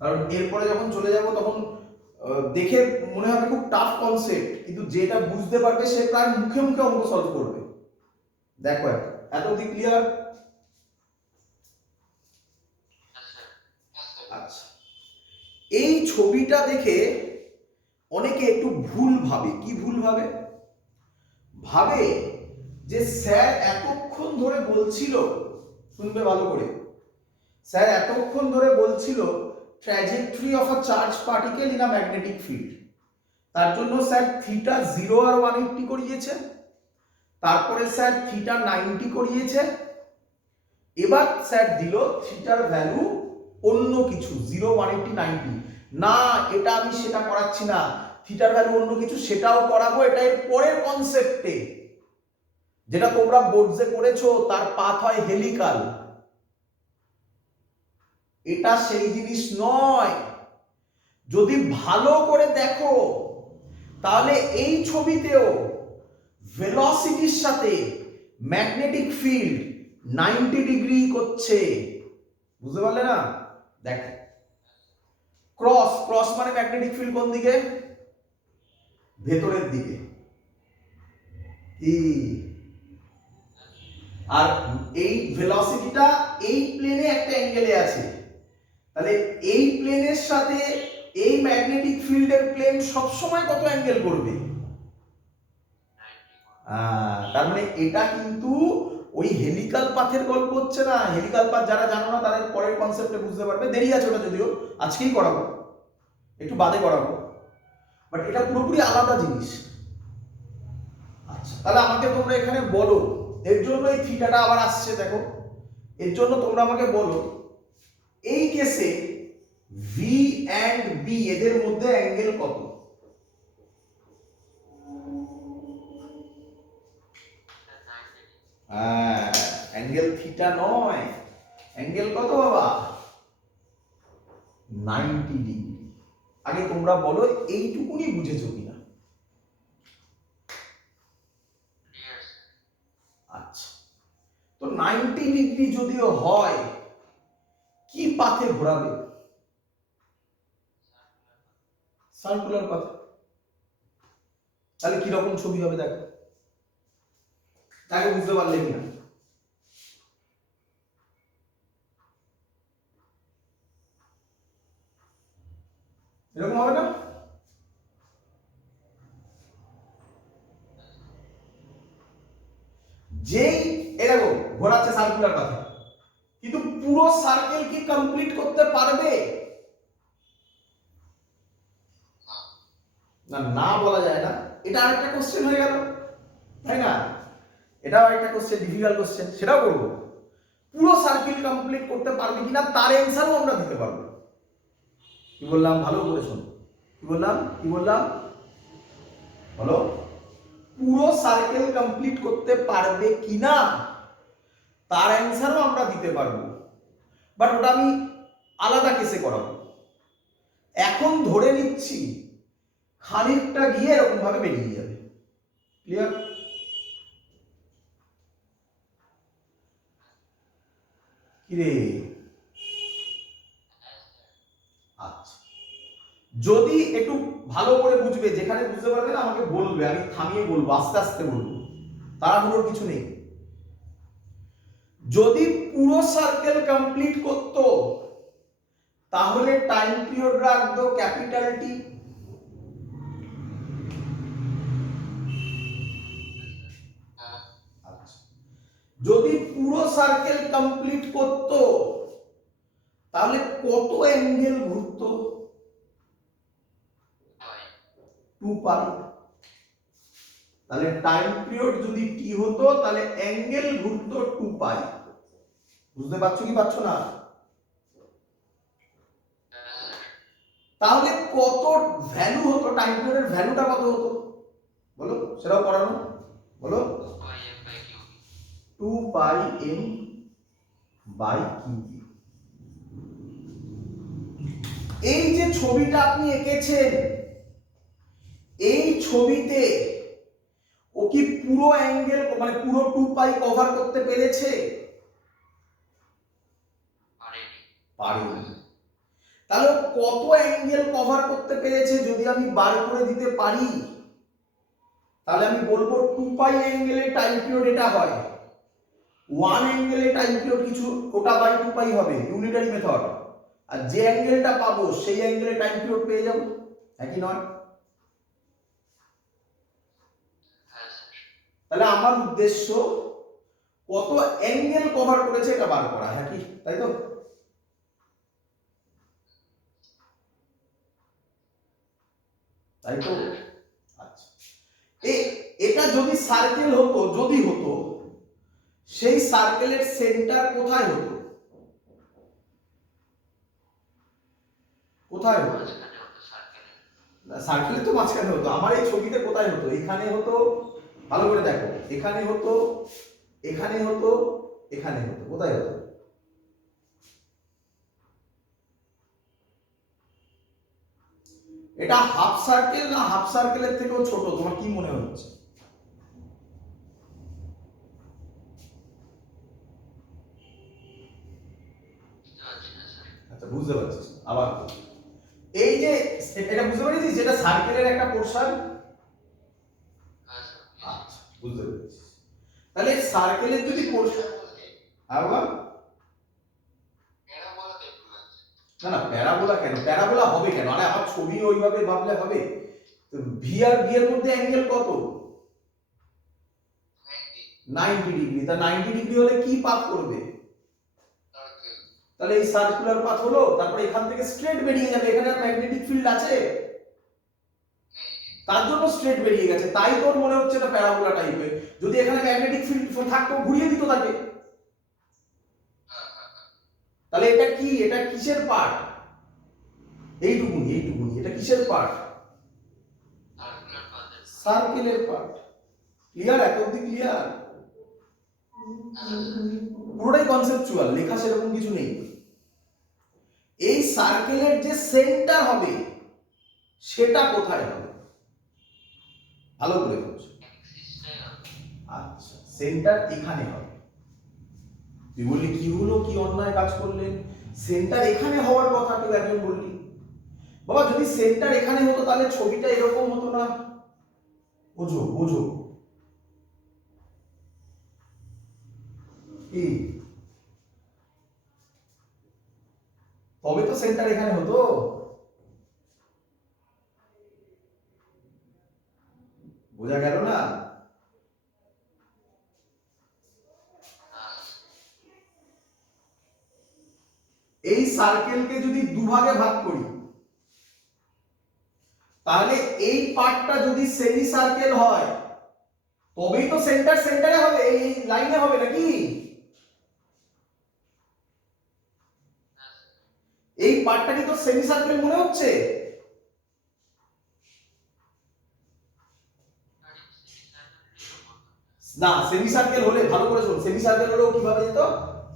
কারণ এরপরে যখন চলে যাব তখন দেখে মনে হবে খুব টাফ কনসেপ্ট, কিন্তু যেটা বুঝতে পারবে সে প্রায় মুখে মুখে অঙ্ক সলভ করবে। দেখো এত অবধি ক্লিয়ার? আচ্ছা, এই ছবিটা দেখে অনেকে একটু ভুল ভাবে। কি ভুল ভাবে? ভাবে যে স্যার এতক্ষণ ধরে বলছিল, শুনবে ভালো করে, স্যার এতক্ষণ ধরে বলছিল trajectory of a charge particle in a magnetic field, তার জন্য স্যার থিটা 0 আর 180 করিয়েছে, তারপরে স্যার থিটা 90 করিয়েছে, এবার স্যার দিল থিটার ভ্যালু অন্য কিছু 0 180 90। না, এটা আমি সেটা করাচ্ছি না, থিটার ভ্যালু অন্য কিছু সেটাও করাবো, এটা এর পরের কনসেপ্টে, যেটা তোমরা বোর্ডসে করেছো, তার পাথ হয় হেলিকাল। এটা সেই জিনিস নয়। যদি ভালো করে দেখো তাহলে এই ছবিতেও ভেলোসিটির সাথে ম্যাগনেটিক ফিল্ড 90 ডিগ্রি করছে। বুঝতে পারলে না? দেখো, ক্রস, ক্রস মানে ম্যাগনেটিক ফিল্ড কোন দিকে? ভেতরের দিকে। আর এই ভেলোসিটিটা এই প্লেনে একটা অ্যাঙ্গেলে আছে, তাহলে এই প্লেনের সাথে এই ম্যাগনেটিক ফিল্ডের প্লেন সবসময় কত অ্যাঙ্গেল করবে? তার মানে এটা কিন্তু ওই হেলিকাল পাথের গল্প হচ্ছে না। হেলিকাল পাথ যারা জানো না তাদের পরের কনসেপ্টে বুঝতে পারবে, দেরি আছে ওটা, যদিও আজকেই করাবো, একটু বাদে করাবো, বাট এটা পুরোপুরি আলাদা জিনিস। আচ্ছা, তাহলে আমাকে তোমরা এখানে বলো, এর জন্য এই থিটাটা আবার আসছে, দেখো, এর জন্য তোমরা আমাকে বলো এই কেসে ভি এন্ড বি এদের মধ্যে অ্যাঙ্গেল কত? অ্যাঙ্গেল থিটা নয়, অ্যাঙ্গেল কত বাবা? 90 ডিগ্রি। আগে তোমরা বলো এইটুকুনি বুঝেছো কিনা? আচ্ছা, তো 90 ডিগ্রি যদিও হয়, কি পাথে ঘোরাবে? সার্কুলার পাথে। তাহলে কি রকম ছবি হবে দেখো, তাকে বুঝতে পারলে কিনা? এরকম হবে না? যেই এরকম ঘোরাচ্ছে সার্কুলার পাথে, কিন্তু পুরো সার্কেল কি কমপ্লিট করতে পারবে? না, না বলা যায় না। এটা আরেকটা কোশ্চেন হয়ে গেল, তাই না? এটাও একটা কোশ্চেন, ডিফিকাল্ট কোশ্চেন, সেটাও করবো। পুরো সার্কেল কমপ্লিট করতে পারবে কিনা তার অ্যান্সারও আমরা দিতে পারবো। কি বললাম? ভালো করে শোনো, কি বললাম? কি বললাম বলো? পুরো সার্কেল কমপ্লিট করতে পারবে কিনা তার অ্যান্সারও আমরা দিতে পারবো, বাট ওটা আমি আলাদা কেসে করাবো। এখন ধরে নিচ্ছি খানিকটা গিয়ে এরকম ভাবে বেরিয়ে যাবে। ক্লিয়ার? কিরে? আচ্ছা, যদি একটু ভালো করে বুঝবে, যেখানে বুঝতে পারবে না আমাকে বলবে, আমি থামিয়ে বলবো, আস্তে আস্তে বলবো, তাড়াহুড়োর কিছু নেই। যদি পুরো সার্কেল কমপ্লিট করতো তাহলে টাইম পিরিয়ড রাখতো ক্যাপিটাল টি। যদি পুরো সার্কেল কমপ্লিট করতো তাহলে কত অ্যাঙ্গেল ঘুরতো? 2 পাই। তাহলে টাইম পিরিয়ড যদি টি হতো তাহলে অ্যাঙ্গেল ঘুরতো 2 পাই। বুঝতে পারছো কি পারছো না? তাহলে কত ভ্যালু হতো, টাইম পিরিয়ডের ভ্যালুটা কত হতো বলো, সেটাও পড়ানো, বলো। 2 পাই m বাই কিউ। এই যে ছবিটা আপনি এঁকেছেন, এই ছবিতে ও কি পুরো অ্যাঙ্গেল মানে পুরো 2 পাই কভার করতে পেরেছে? পারেনি। তাহলে কত অ্যাঙ্গেল কভার করতে পেরেছে যদি আমি বার করে দিতে পারি, তাহলে আমি বলবো 2 পাই অ্যাঙ্গেলের টাইম পিরিয়ড এটা হয়, 1 অ্যাঙ্গেলের টাইম পিরিয়ড কিছু ওটা বাই 2 পাই হবে, ইউনিটারি মেথড। আর যে অ্যাঙ্গেলটা পাবো সেই অ্যাঙ্গেলের টাইম পিরিয়ড পেয়ে যাবো, একই নয়? তাহলে আমার উদ্দেশ্য কত অ্যাঙ্গেল কভার করেছে এটা বার করা, হ্যাঁ কি তাই তো? তাই তো? আচ্ছা, এটা যদি সার্কেল হতো, যদি হতো, সেই সার্কেলের সেন্টার কোথায় হতো? কোথায় হতো? সার্কেলের তো মাঝখানে হতো। আমার এই ছবিতে কোথায় হতো? এখানে হতো, ভালো করে দেখো, এখানে হতো, এখানে হতো, এখানে হতো, কোথায় হতো? এটা হাফ সার্কেল না হাফ সার্কেলের থেকেও ছোট, তোমার কি মনে হচ্ছে? আচ্ছা, বুঝতে পারছিস? আবার এই যে এটা বুঝতে পেরেছিস, যেটা সার্কেলের একটা পোরশন। আচ্ছা, বুঝতে পেরেছিস। তাহলে সার্কেলের যদি পোরশন, আবার না না, প্যারাবোলা কেন? প্যারাবোলা হবে কেন? আরে আমার ছবি ওইভাবে ভাবলে হবে? ভি আর বি এর মধ্যে অ্যাঙ্গেল কত? 90 ডিগ্রি। তা 90 ডিগ্রি হলে কি পাথ করবে? তাহলে এই সার্কুলার পাথ হলো, তারপর এখান থেকে স্ট্রেট বেরিয়ে যাবে। এখানে ম্যাগনেটিক ফিল্ড আছে, তার জন্য স্ট্রেট বেরিয়ে গেছে। তাই তোর মনে হচ্ছে এটা প্যারাবোলা টাইপের। যদি এখানে ম্যাগনেটিক ফিল্ড থাকতো ঘুরিয়ে দিত তাকে। তাহলে এটা কি? এটা কিসের পার্ট? এইটুকুনি, এইটুকুনি, এটা কিসের পার্ট? সার্কেলের পার্ট। ক্লিয়ার? এত অবধি ক্লিয়ার? পুরোটাই কনসেপচুয়াল, লেখা সেরকম কিছু নেই। এই সার্কেলের যে সেন্টার হবে সেটা কোথায় হবে? ভালো করে বুঝো। আচ্ছা, সেন্টার এখানে হবে। তুই বললি কি হলো, কি অন্যায় কাজ করলেন? সেন্টার এখানে হওয়ার কথা তুই একজন বললি। বাবা, যদি সেন্টার এখানে হতো তাহলে ছবিটা এরকম হতো না। বোঝো, বোঝো কি? তবে তো সেন্টার এখানে হতো। বোঝা গেল না? এই সার্কেলকে যদি দুভাগে ভাগ করি, তাহলে এই পার্টটা যদি সেমি সার্কেল হয় তবেই তো সেন্টার সেন্টারে হবে, এই লাইনে হবে নাকি? এই পার্টটা কি তো সেমি সার্কেল মনে হচ্ছে? না, সেমি সার্কেল হলে ভালো করে শোন, সেমি সার্কেল হলেও কিভাবে যেত?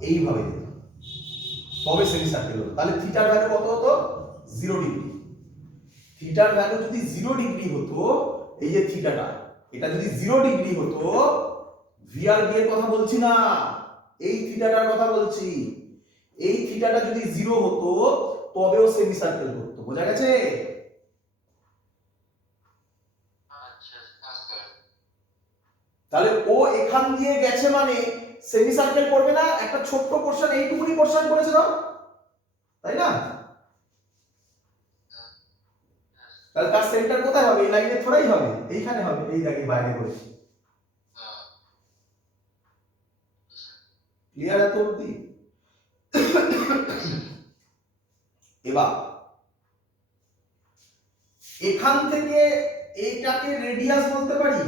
এইভাবে যেত, তবে সেমি সার্কেল হলো। তাহলে থিটার ভ্যালু কত হতো? 0 ডিগ্রি। থিটার ভ্যালু যদি 0 ডিগ্রি হতো, এই যে থিটাটা, এটা যদি 0 ডিগ্রি হতো, ভি আর বি এর কথা বলছি না, এই থিটাটার কথা বলছি। এই থিটাটা যদি 0 হতো তবেও সেমি সার্কেল করতো। বোঝা গেছে? তাহলে ও এখান দিয়ে গেছে মানে সেমি সার্কেল করবে না, একটা ছোট্ট পোরশন, এইটুকুনি পোরশন করেছে না, তাই না? তাহলে তার সেন্টার কোথায় হবে? এই লাইনে থোড়াই হবে, এইখানে হবে। এই দেখে বাইরে করেছি। ক্লিয়ার এত অবধি? এবার এখান থেকে এটাকে রেডিয়াস বলতে পারি।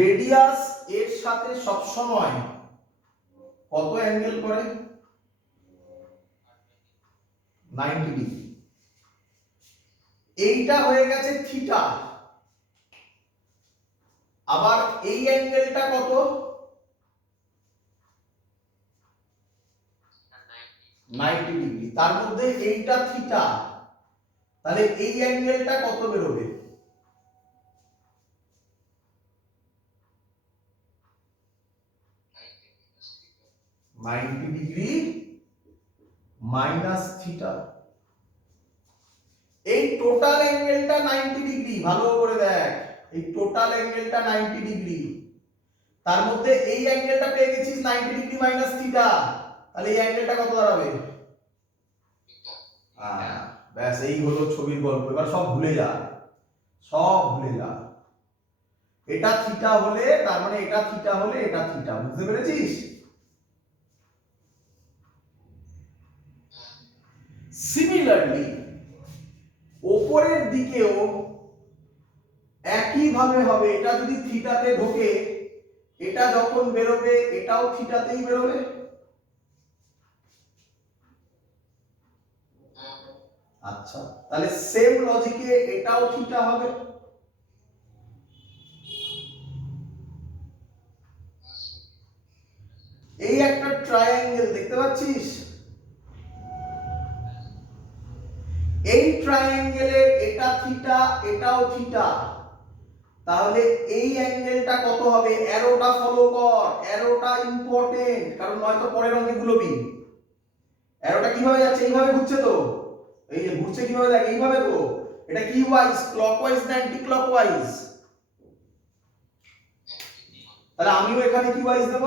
রেডিয়াস এর সাথে সবসময় কত অ্যাঙ্গেল করে? 90 ডিগ্রি। এইটা হয়ে গেছে থিটা। আবার এই অ্যাঙ্গেলটা কত? 90 ডিগ্রি। তার মধ্যে এইটা থিটা, তাহলে এই অ্যাঙ্গেলটা কত বেরোবে? 90 ডিগ্রি মাইনাস থিটা। এই টোটাল অ্যাঙ্গেলটা 90 ডিগ্রি, ভালো করে দেখ, এই টোটাল অ্যাঙ্গেলটা 90 ডিগ্রি, তার মধ্যে এই অ্যাঙ্গেলটা পেয়ে গেছিস 90 ডিগ্রি মাইনাস থিটা, তাহলে এই অ্যাঙ্গেলটা কত দাঁড়াবে? ব্যাস, এই হলো ছবির গল্প। এবার সব ভুলে যা, সব ভুলে যা। এটা থিটা হলে তার মানে এটা থিটা হলে এটা থিটা, বুঝতে পেরেছিস? সিমিলারলি উপরের দিকেও একই ভাবে হবে। এটা যদি থিটাতে ঢোকে, এটা যখন বেরোবে এটাও থিটাতেই বেরোবে। আচ্ছা, তাহলে সেম লজিকে এটাও থিটা হবে। এই একটা ট্রায়াঙ্গেল দেখতে পাচ্ছিস, এই ট্রায়াঙ্গেলের এটা থিটা এটাও থিটা, তাহলে এই অ্যাঙ্গেলটা কত হবে? অ্যারোটা ফলো কর, অ্যারোটা ইম্পর্টেন্ট, কারণ নয়তো পরের অঙ্কে গুলোবি। অ্যারোটা কিভাবে যাচ্ছে? এইভাবে ঘুরছে তো, এই যে ঘুরছে কিভাবে দেখ, এইভাবে তো। এটা কি ওয়াইজ, ক্লকওয়াইজ না অ্যান্টি ক্লকওয়াইজ? তাহলে আমিও এখানে কি ওয়াইজ দেব?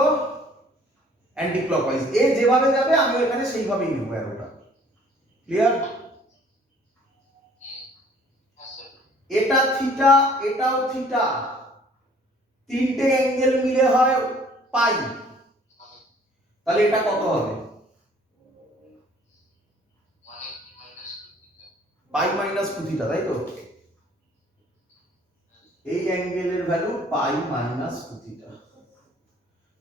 Anti clockwise. এ যেভাবে যাবে আমিও এখানে সেইভাবেই নেব অ্যারোটা। ক্লিয়ার? এটা থিটা এটাও থিটা, তিনটে অ্যাঙ্গেল মিলে হয় পাই, তাহলে এটা কত হবে? পাই মাইনাস 2 থিটা, তাই তো? এই অ্যাঙ্গেলের ভ্যালু পাই মাইনাস 2 থিটা।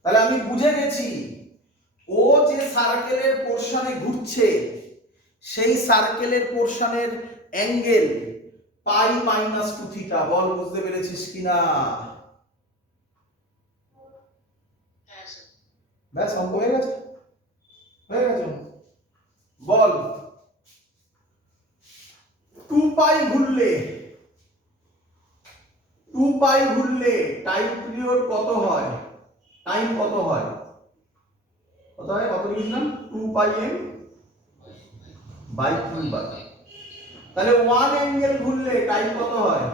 তাহলে আমি বুঝে গেছি ও যে সার্কেলের পোরশনে ঘুরছে সেই সার্কেলের পোরশনের অ্যাঙ্গেল পাই মাইনাস 2 থিটা। বল বুঝতে পেরেছিস কিনা? ব্যাস, অঙ্ক হয়ে গেছে, হয়ে গেছে। বল 2 পাই ঘুরলে, 2 পাই ঘুরলে টাইম পিরিয়ড কত হয়? টাইম কত হয়? কত হয়? কত লিখলাম? 2 পাই এম বাই কিউ বার। তাহলে 1 অ্যাঙ্গেল ঘুরলে টাইম কত হয়?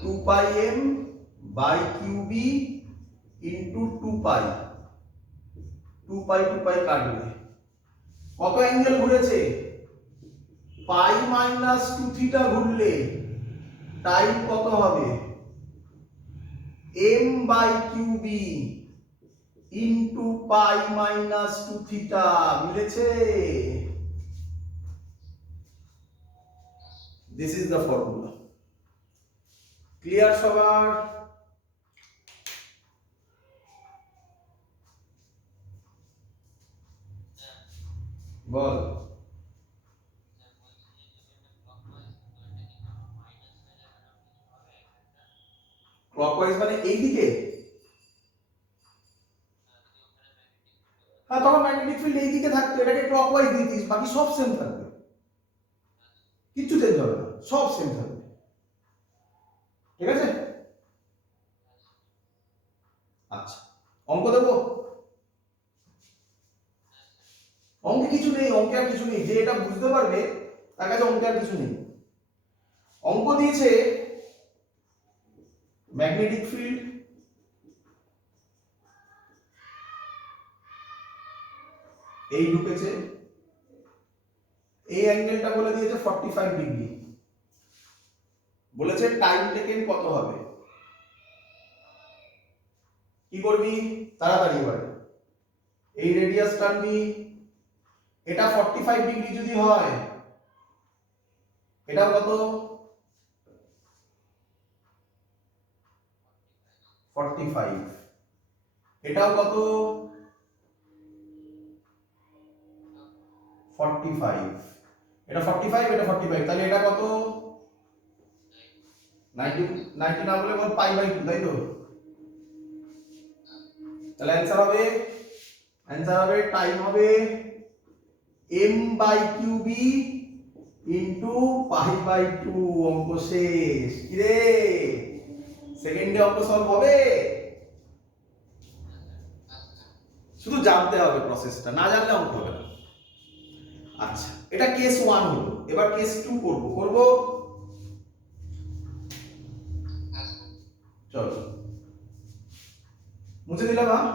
2 pi m by q B into 2 pi. 2 pi 2 pi কাটবে। কত অ্যাঙ্গেল ঘুরেছে? পাই মাইনাস 2 থিটা ঘুরলে টাইম কত হবে? m by q B into pi minus 2 theta. মিলেছে? This is the formula. Clear সবার? বল। ক্লকওয়াইজ মানে এই দিকে? হ্যাঁ, তখন ম্যাগনেটিক ফিল্ড এই দিকে থাকতো, এটাকে ক্লকওয়াইজ দিতিস, বাকি সব সেম থাকবে, কিচ্ছু চেঞ্জ হবে না, সব সেম থাকবে। ঠিক আছে? আচ্ছা, অঙ্ক দেবো? অঙ্কে কিছু নেই, অঙ্কে আর কিছু নেই, যে এটা বুঝতে পারবে তার কাছে অঙ্কে আর কিছু নেই। অঙ্ক দিয়েছে ম্যাগনেটিক ফিল্ড এই ঢুকেছে, এই অ্যাঙ্গেলটা বলে দিয়েছে 45 ডিগ্রি, বলেছে টাইম টেকেন কত হবে। কি করবি? তাড়াতাড়ি এবারে এই রেডিয়াস টানবি। এটা 45 ডিগ্রি যদি হয়, এটা কত? 45, এটাও কত 45, এটা 45, এটা 45, তাহলে এটা কত 90, 90 না বলে বল পাই বাই 2, তাই তো? তাহলে অ্যান্সার হবে টাইম হবে m by qb into pi by 2। অঙ্ক শেষ। কি রে, সেকেন্ডে অঙ্ক সলভ হবে? শুধু জানতে হবে প্রসেসটা, না জানলে অঙ্ক হবে না। আচ্ছা, এটা কেস 1 হলো, এবার কেস 2 করব। চলো মুছে দিলাম।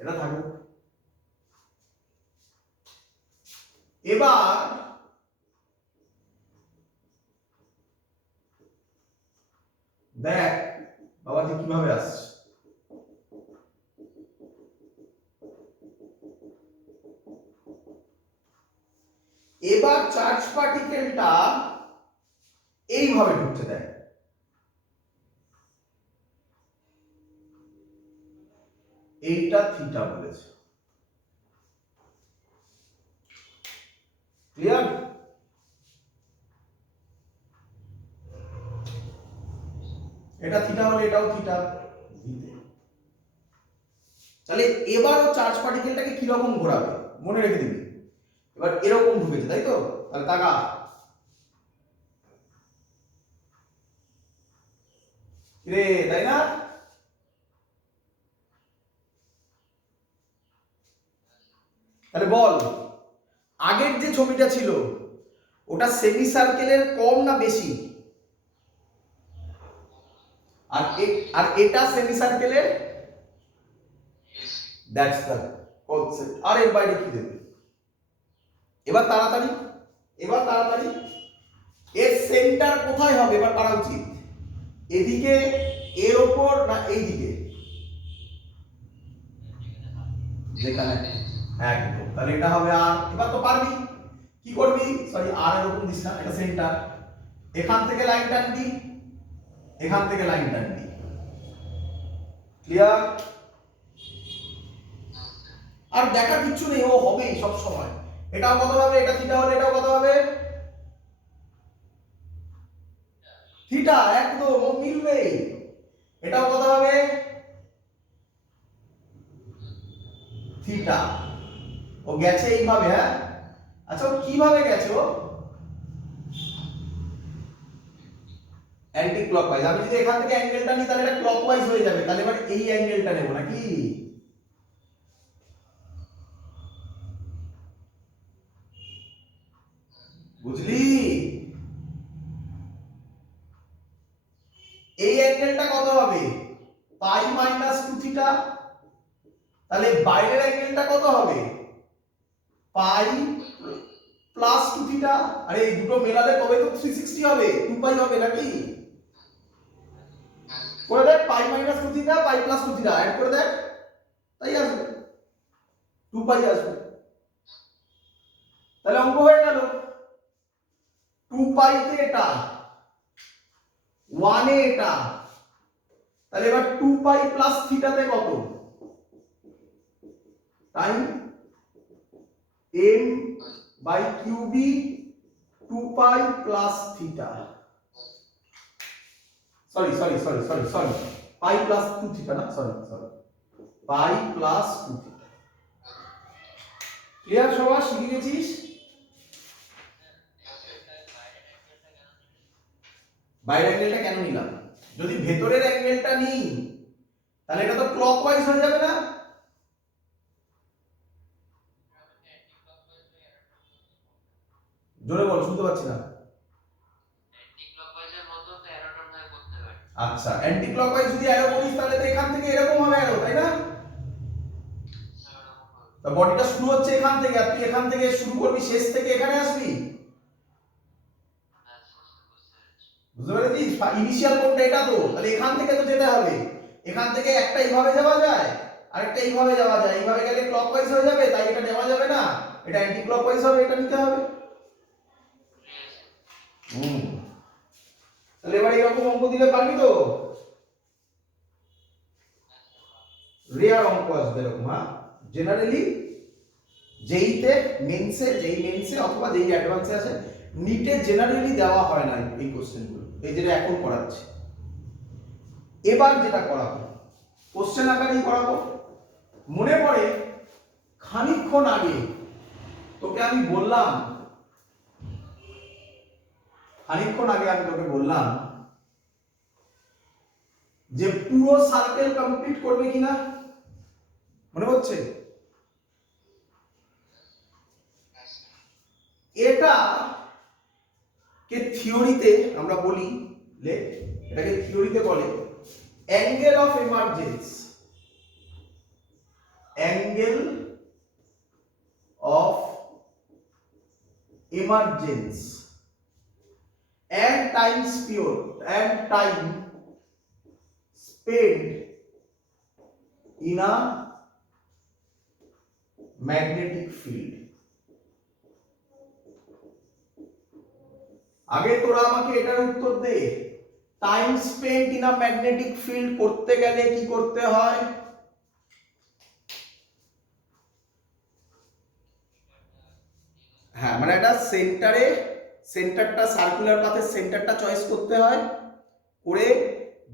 এটা থাকুক। এবার দেখ বাবাজি কিভাবে আসছে। এবার চার্জ পার্টিকেলটা এইভাবে ঢুকতে দেয়, এইটা থিটা বলেছে। ক্লিয়ার? এটা থিটা হলে এটাও থিটা। তাহলে এবারও চার্জ পার্টিকেলটাকে কি রকম ঘোরাবে মনে রেখে দিবি। এবার এরকম ঢুকেছে, তাই তো? তাহলে তাকা, রে তাই না? তাহলে বল, আগের যে ছবিটা ছিল ওটা সেমি সার্কেলের কম না বেশি? আর এটা সেমি সার্কেলের, দ্যাটস দ্য কনসেপ্ট। আর এর বাইরে কি দেবে? এবার তাড়াতাড়ি এর সেন্টার কোথায় হবে এবার পারা উচিত? এদিকে, এর ওপর, না এইদিকে? যেখানে একদম। তাহলে এটা হবে আর। এবার তো পারবি, কি করবি? সরি, আর এরকম দিস না, এটা সেন্টার। এখান থেকে লাইন টানবি, এখান থেকে লাইন টানবি। ক্লিয়ার? আর দেখার কিচ্ছু নেই, ও হবেই সব সময়। এটাও কত হবে? এটা থিটা হলে এটাও কত হবে? থিটা, একদম ও মিলবে। এটাও কত হবে? থিটা। ও গেছে এইভাবে। হ্যাঁ, আচ্ছা ও কিভাবে গেছে? ও অ্যান্টি ক্লকওয়াইজ। আমি যদি এখান থেকে অ্যাঙ্গেলটা নিই তাহলে এটা ক্লকওয়াইজ হয়ে যাবে। তাহলে এবার এই অ্যাঙ্গেলটা নেব নাকি? বুঝলি? এই অ্যাঙ্গেলটা কত হবে? পাই মাইনাস 2 থিটা। তাহলে বাইরের অ্যাঙ্গেলটা কত হবে? পাই প্লাস 2 থিটা। আরে এই দুটো মেলালে তবে তো 360 হবে, 2 পাই হবে নাকি? করে দেখ, pi minus 2 theta, pi plus 2 theta add করে দেখ, তাই আসবে, 2 পাই আসবে। তাহলে অঙ্ক হয়ে গেল। 2 পাই তে এটা, 1 এ এটা। তাহলে এবার 2 পাই প্লাস থিটাতে কত? Time m by q B 2 pi plus theta. Sorry pi plus 2 theta না, sorry pi plus 2 theta. Clear? সবাই শিখে গেছিস? বাইরের অ্যাঙ্গেলটা কেন নিলাম? যদি ভেতরের অ্যাঙ্গেলটা নিই তাহলে এটা তো ক্লকওয়াইজ হয়ে যাবে না? জোরে বল, শুনতে পাচ্ছি না। আচ্ছা, অ্যান্টি ক্লকওয়াইজ যদি অ্যারো করিস তাহলে তো এখান থেকে এরকম হবে অ্যারো, তাই না? তা বডিটা শুরু হচ্ছে এখান থেকে, আর তুই এখান থেকে শুরু করবি, শেষ থেকে এখানে আসবি। বুঝতে পেরেছিস? ইনিশিয়াল কোনটা এটা তো, তাহলে এখান থেকে তো যেতে হবে। এখান থেকে একটা এইভাবে যাওয়া যায়, আরেকটা এইভাবে যাওয়া যায়। এইভাবে গেলে ক্লকওয়াইজ হয়ে যাবে, তাই এটা নেওয়া যাবে না, এটা অ্যান্টি ক্লকওয়াইজ হবে, এটা নিতে হবে। তাহলে এবার এইরকম অঙ্ক দিলে পারবি তো? রেয়ার অঙ্ক আসবে এরকম। হ্যাঁ, জেনারেলি যেইতে মেন্সে অথবা যেই অ্যাডভান্সে আছে, নিটে জেনারেলি দেওয়া হয় না এই কোশ্চেনগুলো, এই যেটা এখন করাচ্ছি। এবার যেটা করাবো কোশ্চেন আকারেই করাবো। মনে পড়ে খানিকক্ষণ আগে তোকে আমি বললাম, যে পুরো সার্কেল কমপ্লিট করবে কিনা, মনে হচ্ছে? এটা কে থিওরিতে আমরা বলি, এটাকে থিওরিতে বলে angle of emergence, angle of emergence and time spent in a magnetic field. আগে তোরা আমাকে এটার উত্তর দে, time spent in a magnetic field করতে গেলে কি করতে হয়? হ্যাঁ, মানে এটা সেন্টারটা সার্কুলার পাথের সেন্টারটা চয়েস করতে হয়, করে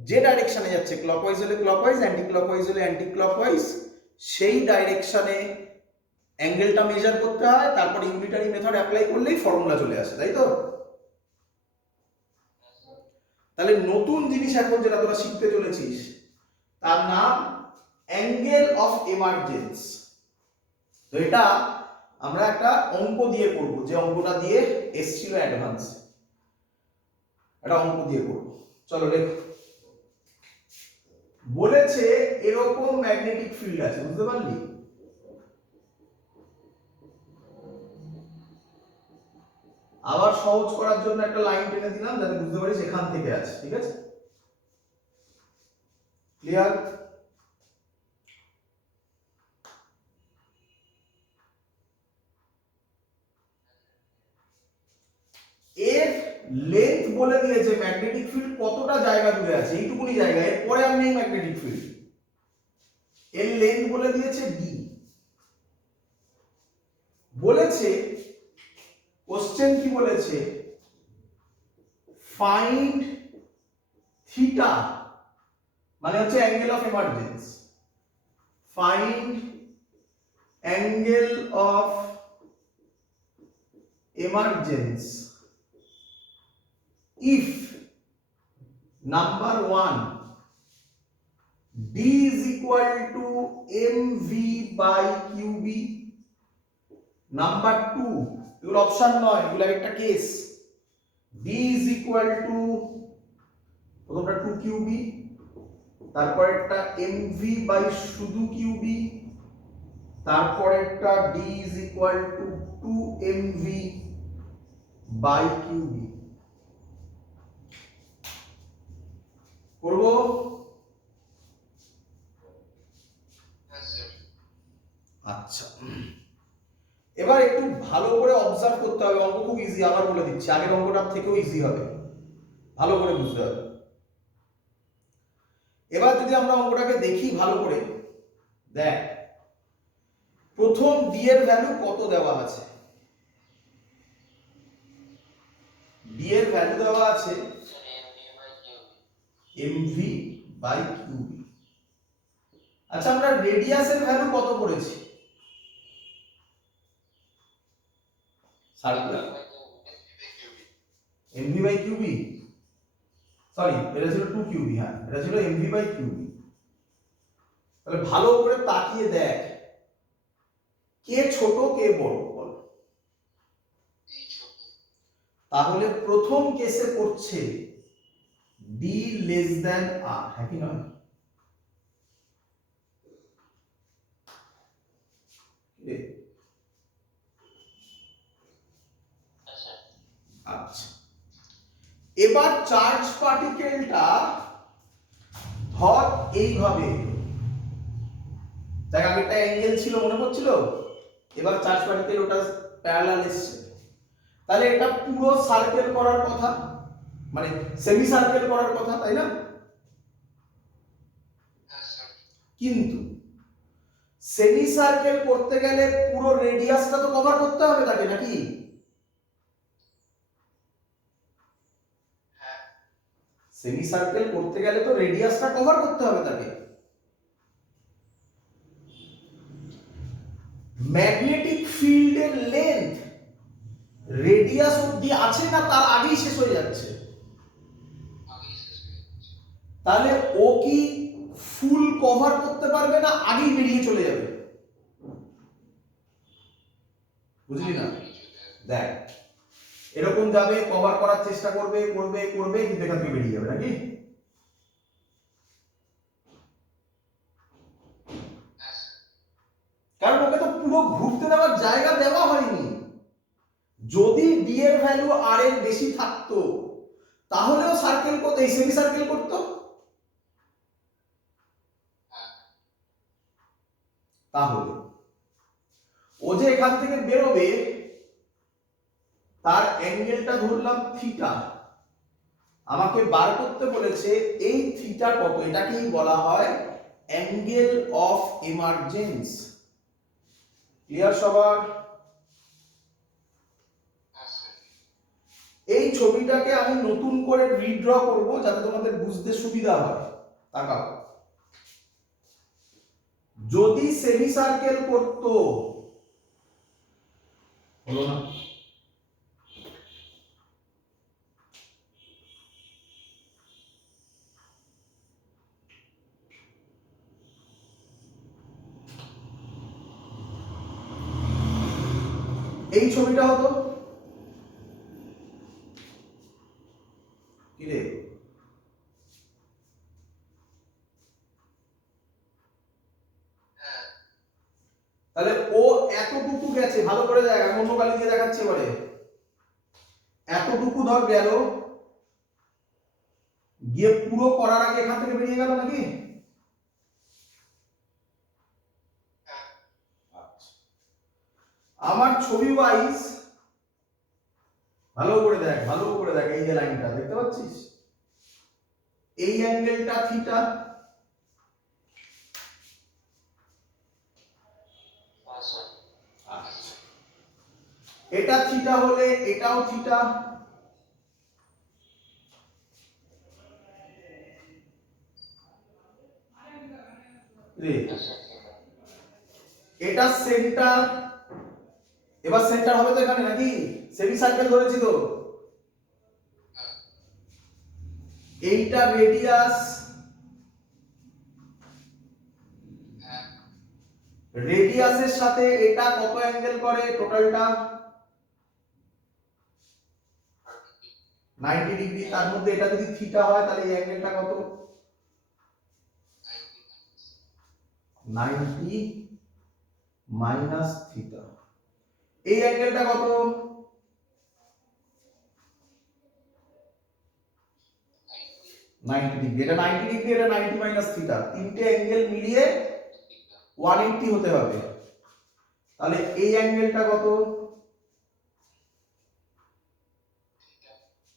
যে ডাইরেকশনে যাচ্ছে, ক্লকওয়াইজ হলে ক্লকওয়াইজ, অ্যান্টি ক্লকওয়াইজ হলে অ্যান্টি ক্লকওয়াইজ, সেই ডাইরেকশনে অ্যাঙ্গেলটা মেজার করতে হয়, তারপর ইউনিটারি মেথড অ্যাপ্লাই করলেই ফর্মুলা চলে আসে, তাই তো? তাহলে নতুন জিনিস এখন যেটা তোরা শিখতে চলেছিস তার নাম অ্যাঙ্গেল অফ এমার্জেন্স। তো এটা আমরা একটা অঙ্ক দিয়ে করব, যে অঙ্কটা দিয়ে এসছিল অ্যাডভান্স, একটা অঙ্ক দিয়ে করব। চলো লেখ। বলেছে এরকম ম্যাগনেটিক ফিল্ড আছে, বুঝতে পারলি? আবার সহজ করার জন্য একটা লাইন টেনে দিলাম যাতে বুঝতে পারিস এখান থেকে আছে, ঠিক আছে? ক্লিয়ার? এর লেন্থ বলে দিয়েছে ম্যাগনেটিক ফিল্ড কতটা জায়গা জুড়ে আছে, এইটুকুনি জায়গা, এরপরে আর নেই ম্যাগনেটিক ফিল্ড। এর লেন্থ বলে দিয়েছে ডি। বলেছে কোশ্চেন কি বলেছে, ফাইন্ড থিটা, মানে হচ্ছে angle of emergence, find angle of emergence if number 1 d is equal to mv by qb, number 2 এগুলো অপশন নয়, এগুলো একটা case, d is equal to প্রথমটা 2qb, তারপর একটা mv by শুধু qb, তারপর একটা d is equal to 2mv by qb করব। আচ্ছা, এবার একটু ভালো করে অবজার্ভ করতে হবে, অঙ্ক খুব ইজি, আবার বলে দিচ্ছি, আগের অঙ্কটার থেকেও ইজি হবে, ভালো করে বুঝতে হবে। এবার যদি আমরা অঙ্কটাকে দেখি ভালো করে, দেখ প্রথম ডি এর ভ্যালু কত দেওয়া আছে, ডি এর ভ্যালু দেওয়া আছে mv বাই qb। আচ্ছা, আমরা রেডিয়াসের ভ্যালু কত করেছি? Circular mv by qb, sorry এটা ছিল 2qb, হ্যাঁ এটা ছিল mv বাই qb। তাহলে ভালো করে তাকিয়ে দেখ, কে ছোট কে বড় বল। তাহলে প্রথম কেসে পড়ছে d লেস দ্যান r, হ্যাঁ কি নয়? আচ্ছা, এবার চার্জ পার্টিকেলটা ধর এইভাবে, দেখ আগে একটা অ্যাঙ্গেল ছিল মনে পড়ছিল, এবার চার্জ পার্টিকেল ওটা প্যারালাল এসছে, তাহলে এটা পুরো সার্কেল করার কথা, মানে সেমি সার্কেল করার কথা, তাই না? কিন্তু সেমি সার্কেল করতে গেলে পুরো রেডিয়াসটা তো কভার করতে হবে তাকে, নাকি? সেমি সার্কেল করতে গেলে তো রেডিয়াসটা কভার করতে হবে তাকে। ম্যাগনেটিক ফিল্ডের লেন্থ রেডিয়াস অবধি আছে না তার আগেই শেষ হয়ে যাচ্ছে? তাহলে ও কি ফুল কভার করতে পারবে না আগেই বেরিয়ে চলে যাবে? বুঝলি না? দেখ এরকম যাবে, কভার করার চেষ্টা করবে করবে করবে, কিন্তু এখান থেকে বেরিয়ে যাবে, নাকি? কারণ ওকে তো পুরো ঘুরতে দেওয়ার জায়গা দেওয়া হয়নি। যদি ডি এর ভ্যালু আর এর বেশি থাকতো তাহলেও সার্কেল করতে, এই সেমি সার্কেল করতো। তাহলে ও যে এখান থেকে বেরোবে তার অ্যাঙ্গেলটা ধরলাম থিটা, আমাকে বার করতে বলেছে এই থিটা কত, এটাকেই বলা হয় অ্যাঙ্গেল অফ এমার্জেন্স। ক্লিয়ার সবার? এই ছবিটাকে আমি নতুন করে রিড্র করব যাতে তোমাদের বুঝতে সুবিধা হয়। তাকাও, যদি সেমি সার্কেল করতো, হলো না? এই ছবিটা হতো কি রে, তাহলে ও এতটুকু গেছে, ভালো করে দেখ, আমি অন্য কালি দিয়ে দেখাচ্ছি এবারে। এতটুকু ধর গেল, গিয়ে পুরো করার আগে এখান থেকে বেরিয়ে গেল, নাকি? আমার ছবি ওয়াইজ ভালো করে দেখ, ভালো করে দেখ, এই যে লাইনটা দেখতে পাচ্ছিস, এই অ্যাঙ্গেলটা থিটা, এটা থিটা হলে এটাও থিটা, এটা সেন্টার, এবার সেন্টার হবে তো এখানে, নাকি? সেমি সার্কেল ধরেছি তো, এইটা রেডিয়াস, রেডিয়াসের সাথে এটা কত অ্যাঙ্গেল করে টোটালটা? 90 ডিগ্রি। তার মধ্যে এটা যদি থিটা হয় তাহলে এই অ্যাঙ্গেলটা কত? 90 মাইনাস থিটা। এই অ্যাঙ্গেলটা কত? 90 ডিগ্রি। এটা 90 ডিগ্রি, এটা 90 মাইনাস থিটা, তিনটে অ্যাঙ্গেল মিলিয়ে 180 হতে হবে। তাহলে এই অ্যাঙ্গেলটা কত?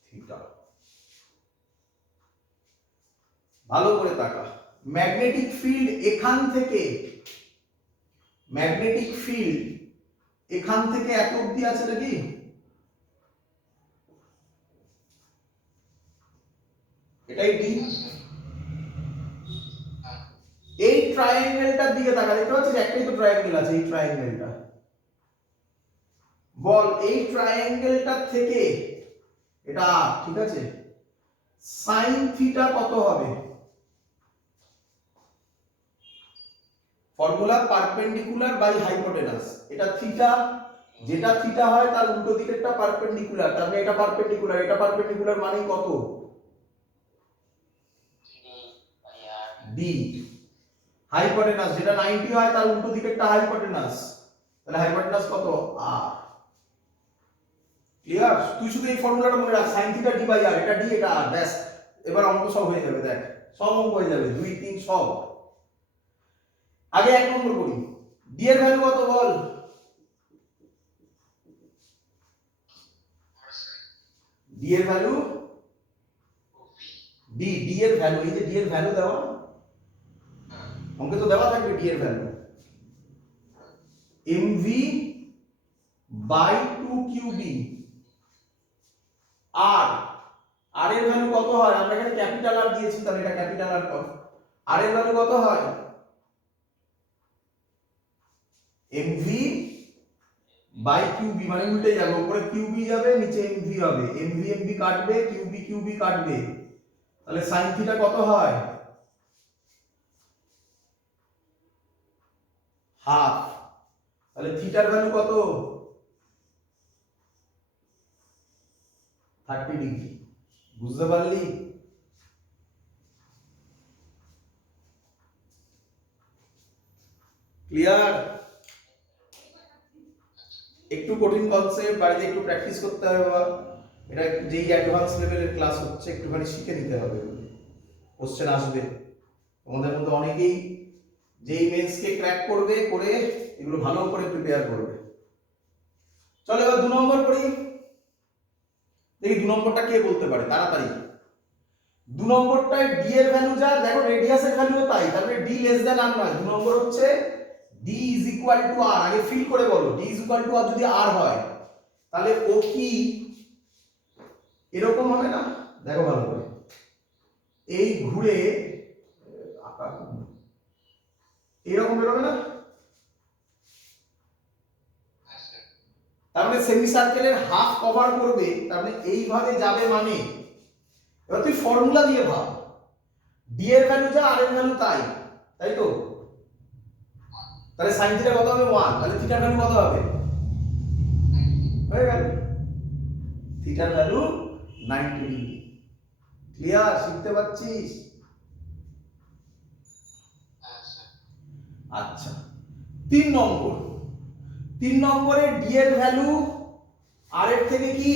থিটা। ভালো করে তাকা, ম্যাগনেটিক ফিল্ড এখান থেকে, ম্যাগনেটিক ফিল্ড এখান থেকে এত অবধি আছে, নাকি? এটাই ডি। এই ট্রায়াঙ্গেলটার দিকে তাকা, দেখতে পাচ্ছিস একটাই তো ট্রায়াঙ্গেল আছে, এই ট্রায়াঙ্গেলটা বল, এই ট্রায়াঙ্গেলটার থেকে এটা ঠিক আছে, সাইন থিটা কত হবে? Formula perpendicular by hypotenuse. এটা থিটা, যেটা থিটা হয় তার উল্টো দিকেরটা পারপেন্ডিকুলার, তার মানে এটা পারপেন্ডিকুলার, এটা পারপেন্ডিকুলার মানে কত? ডি। হাইপোটেনাস যেটা 90 হয় তার উল্টো দিকেরটা হাইপোটেনাস, তাহলে হাইপোটেনাস কত আর। ক্লিয়ার? তুই শুধু এই ফর্মুলাটা মনে রাখ, sin theta d by r, এটা d এটা r, ব্যাস। এবার অঙ্ক সব হয়ে যাবে, দেখ সব অঙ্ক হয়ে যাবে, 2 3 সব। আগে 1 নম্বর করি। d এর ভ্যালু কত বল? d এর ভ্যালু d এর ভ্যালু, এই যে d এর ভ্যালু দেওয়া অঙ্কে তো দেওয়া থাকবে d এর ভ্যালু mv বাই 2qb। আর এর ভ্যালু কত হয়? আমরা এখানে ক্যাপিটাল আর দিয়েছি, তাহলে এটা ক্যাপিটাল আর কর। আর এর ভ্যালু কত হয়? mv বাই qb, মানে উল্টে যাবে, উপরে qb যাবে, নিচে mv হবে, mv কাটবে, qb কাটবে, তাহলে sin থিটা কত হয়? হাফ। তাহলে থিটার ভ্যালু কত? 30 ডিগ্রি। বুঝতে পারলি? ক্লিয়ার? একটু কঠিন কনসেপ্ট, বাড়িতে একটু প্র্যাকটিস করতে হবে বাবা। এটা যেই অ্যাডভান্স লেভেলের ক্লাস হচ্ছে, একটুখানি শিখে নিতে হবে, কোশ্চেন আসবে। তোমাদের মধ্যে অনেকেই যেই মেন্সকে ক্র্যাক করবে, করে এগুলো ভালো করে প্রিপেয়ার করবে। চলো এবার 2 নম্বর করি। দেখি 2 নম্বরটা কে বলতে পারে তাড়াতাড়ি। 2 নম্বরটায় d এর ভ্যালু যা, দেখো রেডিয়াসের ভ্যালুও তাই, তারপরে d লেস দ্যান r নয়। 2 নম্বর হচ্ছে d is equal to r। আগে ফিল করে বলো, d is equal to r যদি r হয়, তাহলে ও কি এরকম হবে না? দেখো ভালো করে, এই ঘুরে এরকম বেরোবে না? তার মানে সেমি সার্কেলের হাফ কভার করবে, তার মানে এইভাবে যাবে। মানে এবার তুই ফর্মুলা দিয়ে ভাব, d এর ভ্যালু যা r এর ভ্যালু তাই, তাই তো? তাহলে sin থিটা কত হবে? 1। তাহলে থিটার ভ্যালু কত হবে? হয়ে গেল, থিটার ভ্যালু 90 ডিগ্রি। ক্লিয়ার? শিখতে পাচ্ছিস? আচ্ছা, 3 নম্বর। 3 নম্বরে d এর ভ্যালু r এর থেকে কি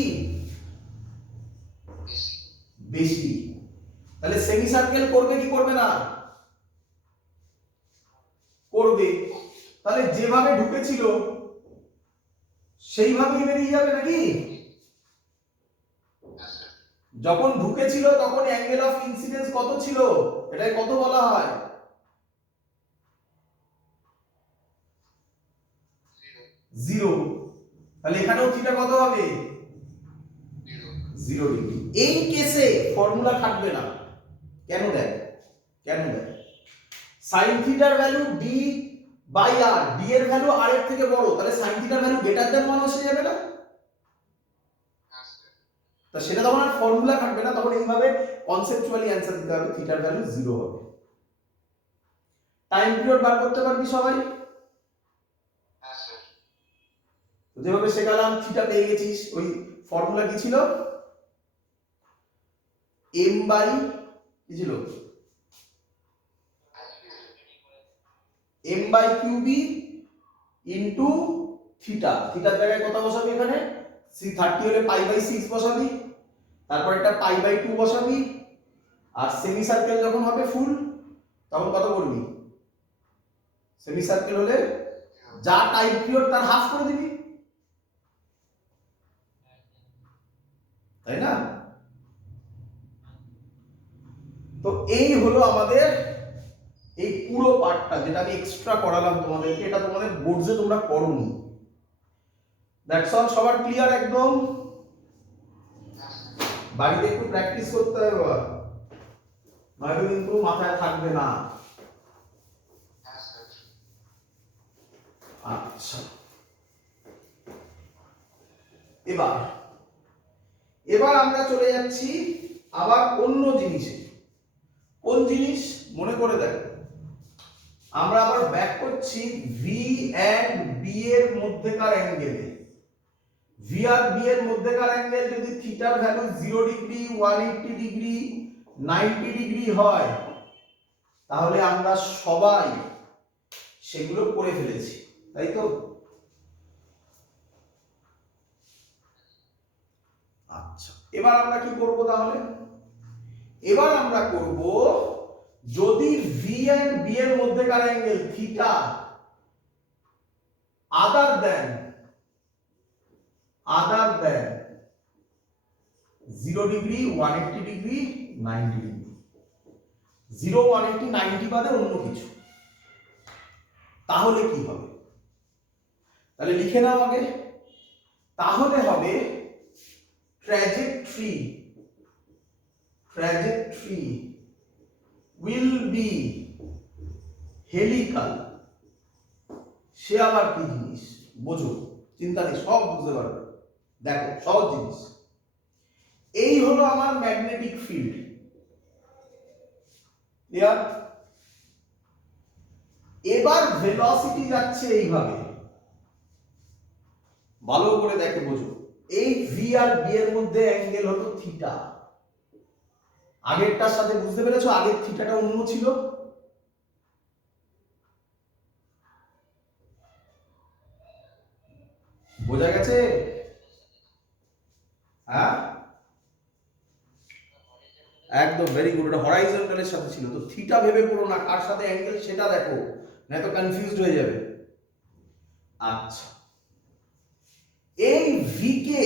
বেশি, তাহলে সেমি সার্কেল করবে কি করবে না? করবে। তাহলে যেভাবে ঢুকেছিল সেইভাবেই বেরিয়ে যাবে নাকি? যখন ঢুকেছিল তখন অ্যাঙ্গেল অফ ইনসিডেন্স কত ছিল? এটাই কত বলা হয়? 0। তাহলে এখানেও থিটা কত হবে? 0 ডিগ্রি। এই কেসে ফর্মুলা খাটবে না। কেন দেখ, কেন দেখ, sin থিটার value d by r, d এর ভ্যালু r এর থেকে বড়, তাহলে sin থিটার ভ্যালু গ্রেটার দ্যান 1 এসে যাবে না? তা সেটা তখন আর ফর্মুলা খাটবে না, তখন এইভাবে কনসেপচুয়ালি অ্যানসার দিতে হবে, থিটার ভ্যালু 0 হবে। টাইম পিরিয়ড বার করতে পারবি সবাই? তো যেভাবে শেখালাম, থিটা পেয়ে গেছিস, ওই ফর্মুলা কি ছিল? m বাই কি ছিল? m by qb into theta. থিটার জায়গায় কত বসাবি? এখানে 30 হলে পাই বাই 6 বসাবি, তারপর একটা পাই বাই 2 বসাবি, আর সেমি সার্কেল যখন হবে ফুল, তখন কত করবি? সেমি সার্কেল হলে যা টাইম পিরিয়ড তার হাফ করে দিবি, তাই না? তো এই হলো আমাদের এই পুরো পার্টটা, যেটা আমি এক্সট্রা করালাম তোমাদেরকে। এটা তোমাদের বোর্ডে তোমরা করোনি। That's all. সবার ক্লিয়ার একদম? বাড়িতে একটু প্র্যাকটিস করতে হবে বাবা, নয়তো কিন্তু মাথায় থাকবে না। আচ্ছা, এবার আমরা চলে যাচ্ছি আবার অন্য জিনিসে। কোন জিনিস? মনে করে দেখো, আমরা আবার ব্যাক করছি ভি এন্ড বি এর মধ্যেকার অ্যাঙ্গেলে। ভি আর বি এর মধ্যেকার অ্যাঙ্গেল যদি থিটার ভ্যালু 0 ডিগ্রি, 180 ডিগ্রি, 90 ডিগ্রি হয়, তাহলে আমরা সবাই সেগুলো করে ফেলেছি, তাই তো? আচ্ছা, এবার আমরা কি করব তাহলে? এবার আমরা করব যদি ভি এন্ড বি এর মধ্যেকার অ্যাঙ্গেল থিটা আদার দেন 0 ডিগ্রি 180 ডিগ্রি 90 ডিগ্রি, 0 180 90 বাদে অন্য কিছু, তাহলে কি হবে? তাহলে লিখে নাও আগে। তাহলে হবে trajectory will be helical। সে আবার কি জিনিস বোঝো, চিন্তা নেই, সব বুঝতে পারবে। দেখো সহজ জিনিস, এই হলো আমার ম্যাগনেটিক ফিল্ড, ক্লিয়ার? এবার ভেলোসিটি যাচ্ছে এইভাবে, ভালো করে দেখে বোঝো। এই ভি আর বি এর মধ্যে অ্যাঙ্গেল হলো থিটা। আগেরটার সাথে বুঝতে পেরেছো, আগের থিটাটা অন্য ছিল। বোঝা গেছে? হ্যাঁ, একদম ভেরি গুড। এটা হরাইজন্টালের সাথে ছিল, তো থিটা ভেবে পড়ো না, কার সাথে অ্যাঙ্গেল সেটা দেখো, না তো কনফিউজড হয়ে যাবে। আচ্ছা, এই ভি কে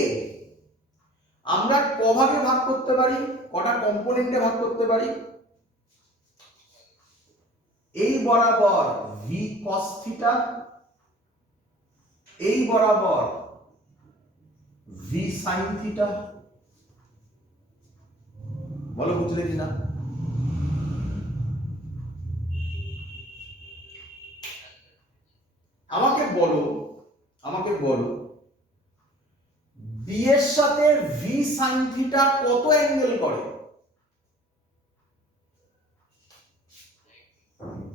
আমরা কভাগে ভাগ করতে পারি, কটা কম্পোনেন্টে ভাগ করতে পারি? এই বরাবর ভি কস থিটা, এই বরাবর ভি সাইন থিটা। বলো বুঝলে কিনা? আমাকে বলো বি এর সাথে ভি সাইন থিটা কত অ্যাঙ্গেল করে?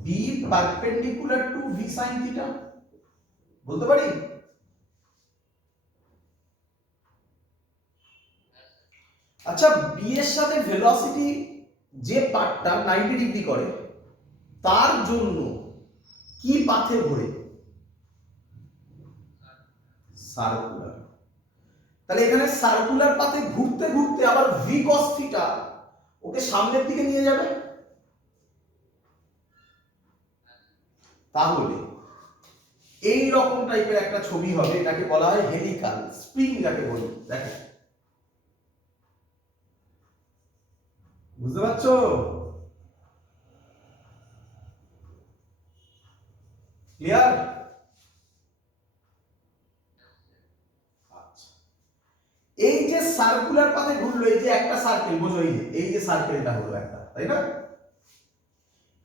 B perpendicular to v sine theta, বলতে পারি? আচ্ছা, বি এর সাথে ভেলোসিটি যে পার্টটা 90 ডিগ্রি করে, তার জন্য কি পাথে ঘোরে? সার্কুলার। তাহলে এখানে সার্কুলার পাথে ঘুরতে ঘুরতে আবার ভি কস থিটা ওকে সামনের দিকে নিয়ে যাবে। তাহলে এই রকম টাইপের একটা ছবি হবে, এটাকে বলা হয় হেলিকাল স্প্রিং, যাকে বলি। দেখো, বুঝতে পারছো? ক্লিয়ার? আচ্ছা, এই যে সার্কুলার পাথে ঘুরলো, এই যে একটা সার্কেল, বোঝো, এই যে সার্কেলটা হলো একটা, তাই না?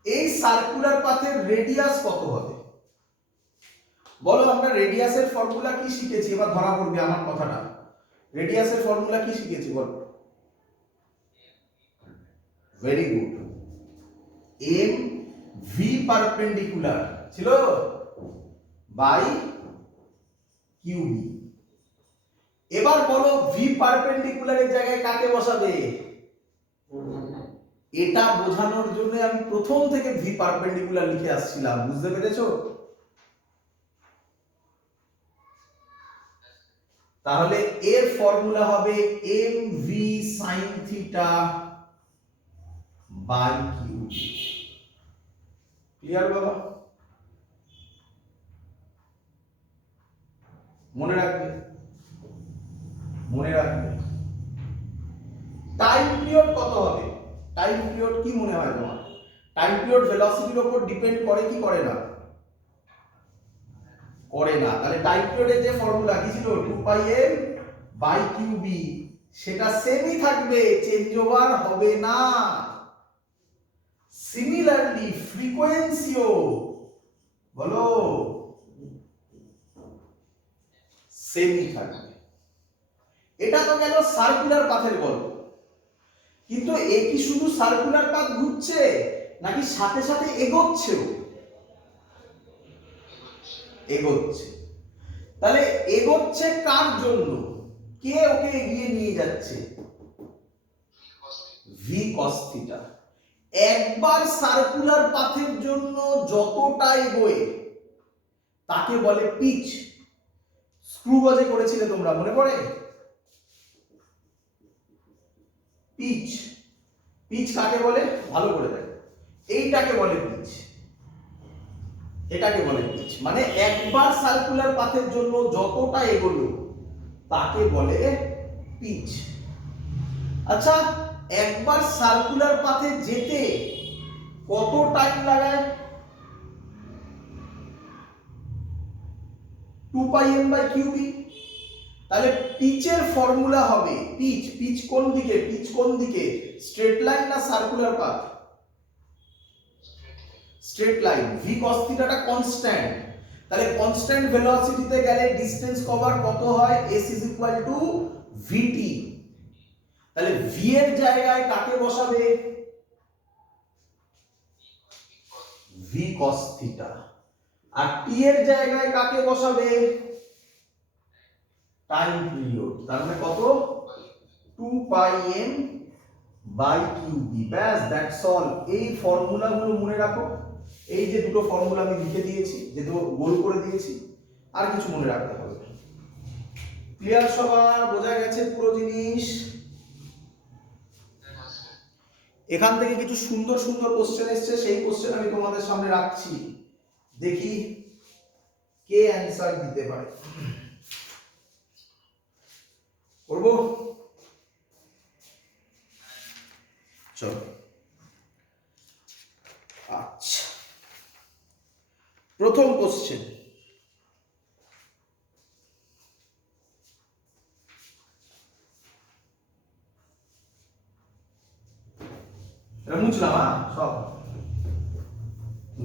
এই সার্কুলার পাথের রেডিয়াস কত হবে বলো? আমরা রেডিয়াসের ফর্মুলা কি শিখেছি? এবার ধরা পড়বে আমার কথাটা। রেডিয়াসের ফর্মুলা কি শিখেছি বল? Very good, m V perpendicular ছিল বাই কিউবি। এবার বলো ভি পারপেন্ডিকুলারের জায়গায় কাকে বসাবে? এটা বোঝানোর জন্য আমি প্রথম থেকে ভি পারপেন্ডিকুলার লিখে আসছিলাম, বুঝতে পেরেছো? তাহলে এর ফর্মুলা হবে M V sine theta by Q. Clear বাবা? মনে রাখবে, মনে রাখবে। টাইম পিরিয়ড কত হবে? টাইম পিরিয়ড কি মনে হয় তোমার? টাইম পিরিয়ড ভেলোসিটির উপর ডিপেন্ড করে কি করে না? করে না। তাহলে টাইম পিরিয়ডের যে ফর্মুলা কি ছিল 2 পাই m বাই qb, সেটা সেমই থাকবে, চেঞ্জ ওভার হবে না। সিমিলারলি ফ্রিকোয়েন্সিও বলো সেমই থাকবে। এটা তো গেল সার্কুলার পাথের গল্প, কিন্তু এ কি শুধু সার্কুলার পাথ ঘুরছে নাকি সাথে সাথে এগোচ্ছেও? এগোচ্ছে। তাহলে এগোচ্ছে কার জন্য? কে ওকে এগিয়ে নিয়ে যাচ্ছে? V cos theta. একবার সার্কুলার পাথের জন্য যতটা এগোয় তাকে বলে পিচ। স্ক্রু গজে করেছিলে তোমরা, মনে পড়ে? পিচ। পিচ কাকে বলে ভালো করে দেখো, এইটাকে বলে পিচ, এটাকে বলে পিচ। মানে একবার সার্কুলার পাথের জন্য যতটা এগোলো তাকে বলে পিচ। আচ্ছা, একবার সার্কুলার পাথে যেতে কত টাইম লাগায়? 2πm/qb। তাহলে পিচের ফর্মুলা হবে, পিচ, পিচ কোন দিকে, পিচ কোন দিকে, স্ট্রেট লাইন না circular path? Straight line. V cos থিটাটা কনস্ট্যান্ট, তাহলে কনস্ট্যান্ট ভেলোসিটিতে গেলে ডিসটেন্স কভার কত হয়? s vt। তাহলে ভি এর জায়গায় কাকে বসাবে? V cos theta. আর টি এর জায়গায় কাকে বসাবে? Time period. তার মানে কত? 2πm/qb। ব্যাস, দ্যাটস অল। এই ফর্মুলাগুলো মনে রাখো, এই যে দুটো ফর্মুলা আমি লিখে দিয়েছি, যে গোল করে দিয়েছি, আর কিছু মনে রাখতে হবে। ক্লিয়ার সবার? বোঝা গেছে পুরো জিনিস? এখান থেকে কিছু সুন্দর সুন্দর কোশ্চেন এসছে, সেই কোশ্চেন আমি তোমাদের সামনে রাখছি, দেখি কে অ্যানসার দিতে পারে। করবো? চলো। আচ্ছা, প্রথম কোশ্চেন, এটা মুছলাম, সব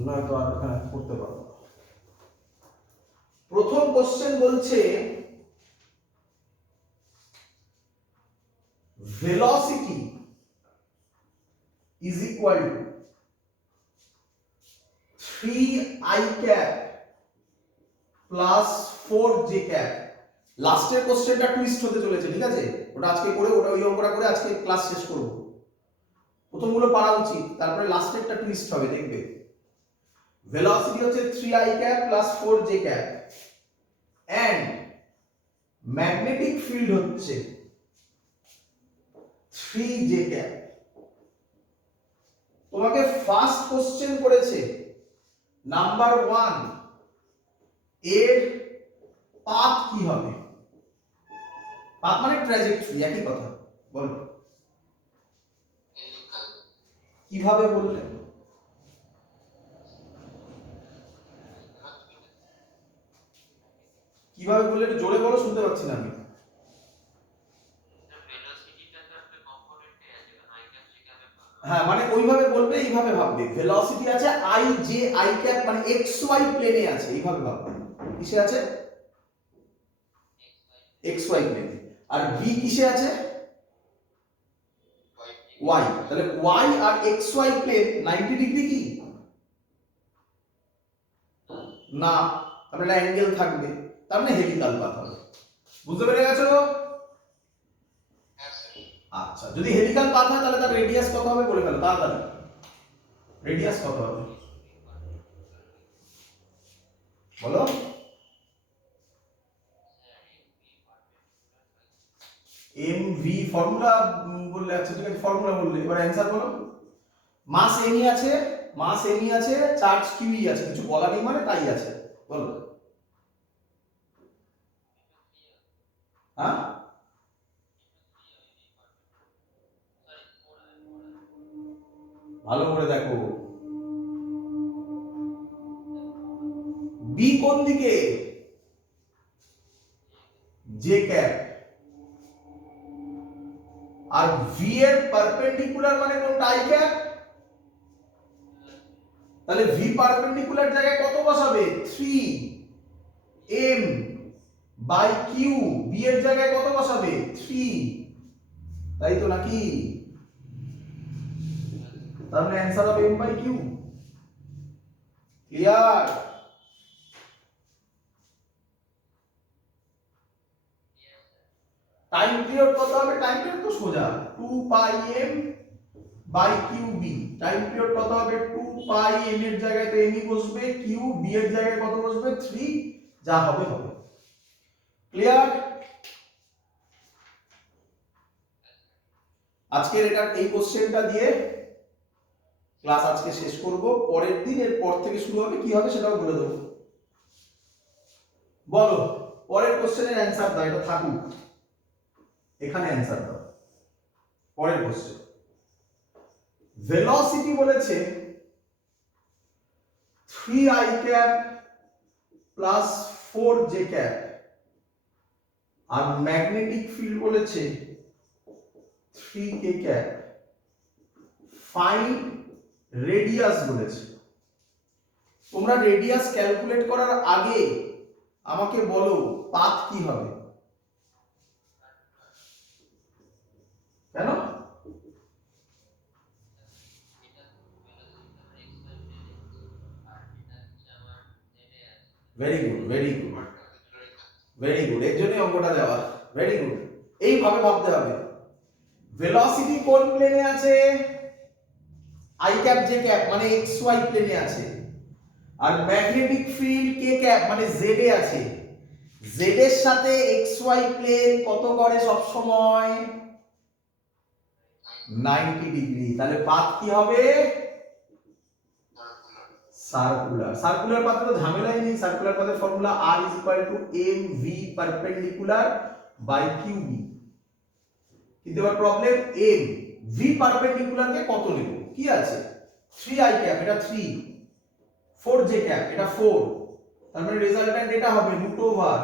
নয়তো আর এখানে করতে পারবো। প্রথম কোশ্চেন বলছে velocity is equal to 3i cap plus 4j cap। লাস্টের কোশ্চেনটা টুইস্ট হতে চলেছে, ঠিক আছে? ওটা আজকে করে, ওটা ওই অঙ্কটা করে আজকে ক্লাস শেষ করব। প্রথমগুলো পারা উচিত, তারপরে লাস্টেরটা টুইস্ট হবে, দেখবে। ভেলোসিটি হচ্ছে 3i cap plus 4j cap and magnetic field হচ্ছে 3j cap। তোমাকে ফার্স্ট কোশ্চেন করেছে নাম্বার 1, এর পাথ কি হবে? পাথ মানে ট্র্যাজেক্টরি, একই কথা। বলো কিভাবে বললে? কিভাবে বললে একটু জোরে বলো, শুনতে পাচ্ছি না আমি। হ্যাঁ, মানে ওইভাবে বলবে, এইভাবে ভাববে। ভেলোসিটি আছে i j i cap, মানে x y প্লেনে আছে, এইভাবে ভাববে। কিসে আছে? x y প্লেনে। আর v কিসে আছে? y। তাহলে y আর x y প্লেন 90 ডিগ্রি কি না? তাহলে অ্যাঙ্গেল থাকবে, তার মানে হেলিকাল পাথ হবে। বুঝতে পেরে গেছো? আচ্ছা, যদি হেলিকাল পাথ হয় তাহলে তার রেডিয়াস কত হবে বলে ফেলো তাড়াতাড়ি। রেডিয়াস কত হবে বলো? mv ফর্মুলা বললে, আচ্ছা ঠিক আছে, ফর্মুলা বললে, এবার অ্যানসার বলো। মাস mই আছে, মাস mই আছে, চার্জ qই আছে, কিছু বলা নেই মানে তাই আছে, বলো। হ্যাঁ, ভালো করে দেখো। বি কোন দিকে? J cap. আর ভি এর পারপেন্ডিকুলার মানে কোনটা? I cap. তাহলে ভি পারপেন্ডিকুলার জায়গায় কত বসাবে? 3m/q। বি এর জায়গায় কত বসাবে? 3, তাই তো নাকি? তাহলে অ্যানসার হবে m/q। ক্লিয়ার? টাইম পিরিয়ড কত হবে? টাইম পিরিয়ড তো সোজা, 2πm/qb। টাইম পিরিয়ড কত হবে? 2πm এর জায়গায় তো m বসবে, q b এর জায়গায় কত বসবে? 3, যা হবে হবে। ক্লিয়ার? আজকের এটা এই কোশ্চেনটা দিয়ে ক্লাস আজকে শেষ করব। পরের দিন এর পর থেকে শুরু হবে, কি হবে সেটাও বলে দেবো। বলো পরের কোশ্চেনের অ্যান্সার দাও, এটা থাকুক এখানে, অ্যান্সার দাও পরের কোশ্চেন। ভেলোসিটি বলেছে 3i cap plus 4j cap, আর ম্যাগনেটিক ফিল্ড বলেছে 3k ক্যাপ। ফাইন্ড রেডিয়াস বলেছে। তোমরা রেডিয়াস ক্যালকুলেট করার আগে আমাকে বলো পাথ কি হবে। কেন? Very good, very good, very good, এর জন্য অঙ্কটা দেওয়া। ভেরি গুড, এইভাবে ভাবতে হবে। ভেলোসিটি কোন প্লেনে আছে? আই ক্যাপ জে ক্যাপ মানে এক্স ওয়াই প্লেনে আছে। আর ম্যাগনেটিক ফিল্ড কে ক্যাপ মানে জেড এ আছে। জেড এর সাথে এক্স ওয়াই প্লেন কত করে সব সময়? 90 ডিগ্রি। তাহলে পাথ কি হবে? সার্কুলার। সার্কুলার পাথে তো ঝামেলাই নেই। সার্কুলার পাথের formula r mv perpendicular by qb। কিন্তু এবার প্রবলেম m v পারপেন্ডিকুলার কে কত নেব? কি আছে? 3i ক্যাপ এটা 3, 4j ক্যাপ এটা 4। তার মানে রেজাল্ট্যান্ট এটা হবে রুট ওভার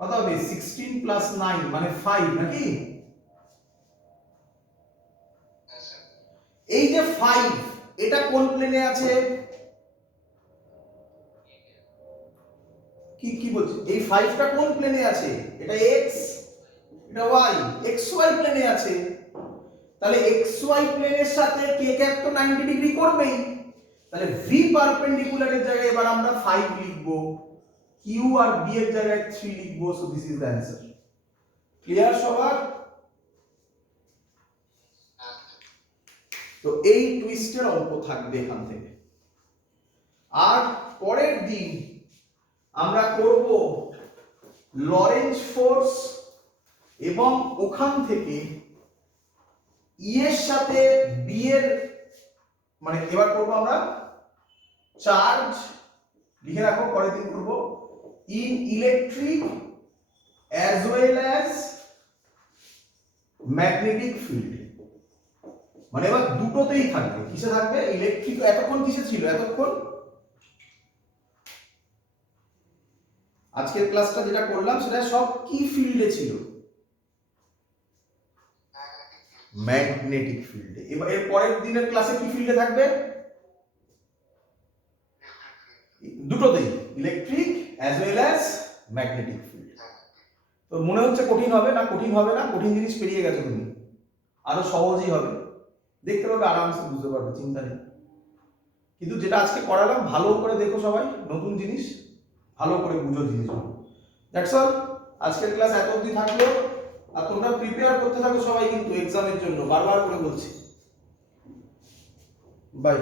কত হবে? 16 প্লাস 9 মানে 5 নাকি? এই যে 5 এটা কোন প্লেনে আছে? কি বলছি? এই 5টা কোন প্লেনে আছে? এটা x, এটা y, xy প্লেনে আছে। তাহলে xy প্লেনের সাথে k ক্যাপ তো 90 ডিগ্রি করবেই। তাহলে v পারপেন্ডিকুলারের জায়গায় এবার আমরা 5 লিখব, q আর b এর জায়গায় 3 লিখব। So this is the answer. Clear সবার? তো এই টুইস্টের অঙ্ক থাকবে এখান থেকে। আর পরের দিন আমরা করব লরেঞ্জ ফোর্স, এবং ওখান থেকে ই এর সাথে বি এর মানে এবার করব আমরা চার্জ, লিখে রাখো পরের দিন করব, in electric as well as magnetic field. মানে এবার দুটোতেই থাকবে। কিসে থাকবে? ইলেকট্রিক। এতক্ষণ কিসে ছিল? এতক্ষণ আজকের ক্লাসটা যেটা করলাম সেটা সব কি ফিল্ডে ছিল? ম্যাগনেটিক ফিল্ডে। এবার এর পরের দিনের ক্লাসে কি ফিল্ডে থাকবে? দুটোতেই, electric as well as magnetic field. তো মনে হচ্ছে কঠিন হবে না? কঠিন হবে না, কঠিন জিনিস পেরিয়ে গেছো তুমি, আরো সহজই হবে। দেখতে পাবে, আরামসে বুঝতে পারবে, চিন্তা নেই। কিন্তু যেটা আজকে করালাম ভালো করে দেখো সবাই, নতুন জিনিস ভালো করে বুঝো জিনিসগুলো। That's all. আজকের ক্লাস এত অবধি থাকলো। আর তোমরা প্রিপেয়ার করতে থাকো সবাই কিন্তু এক্সামের জন্য, বারবার করে বলছি। বাই।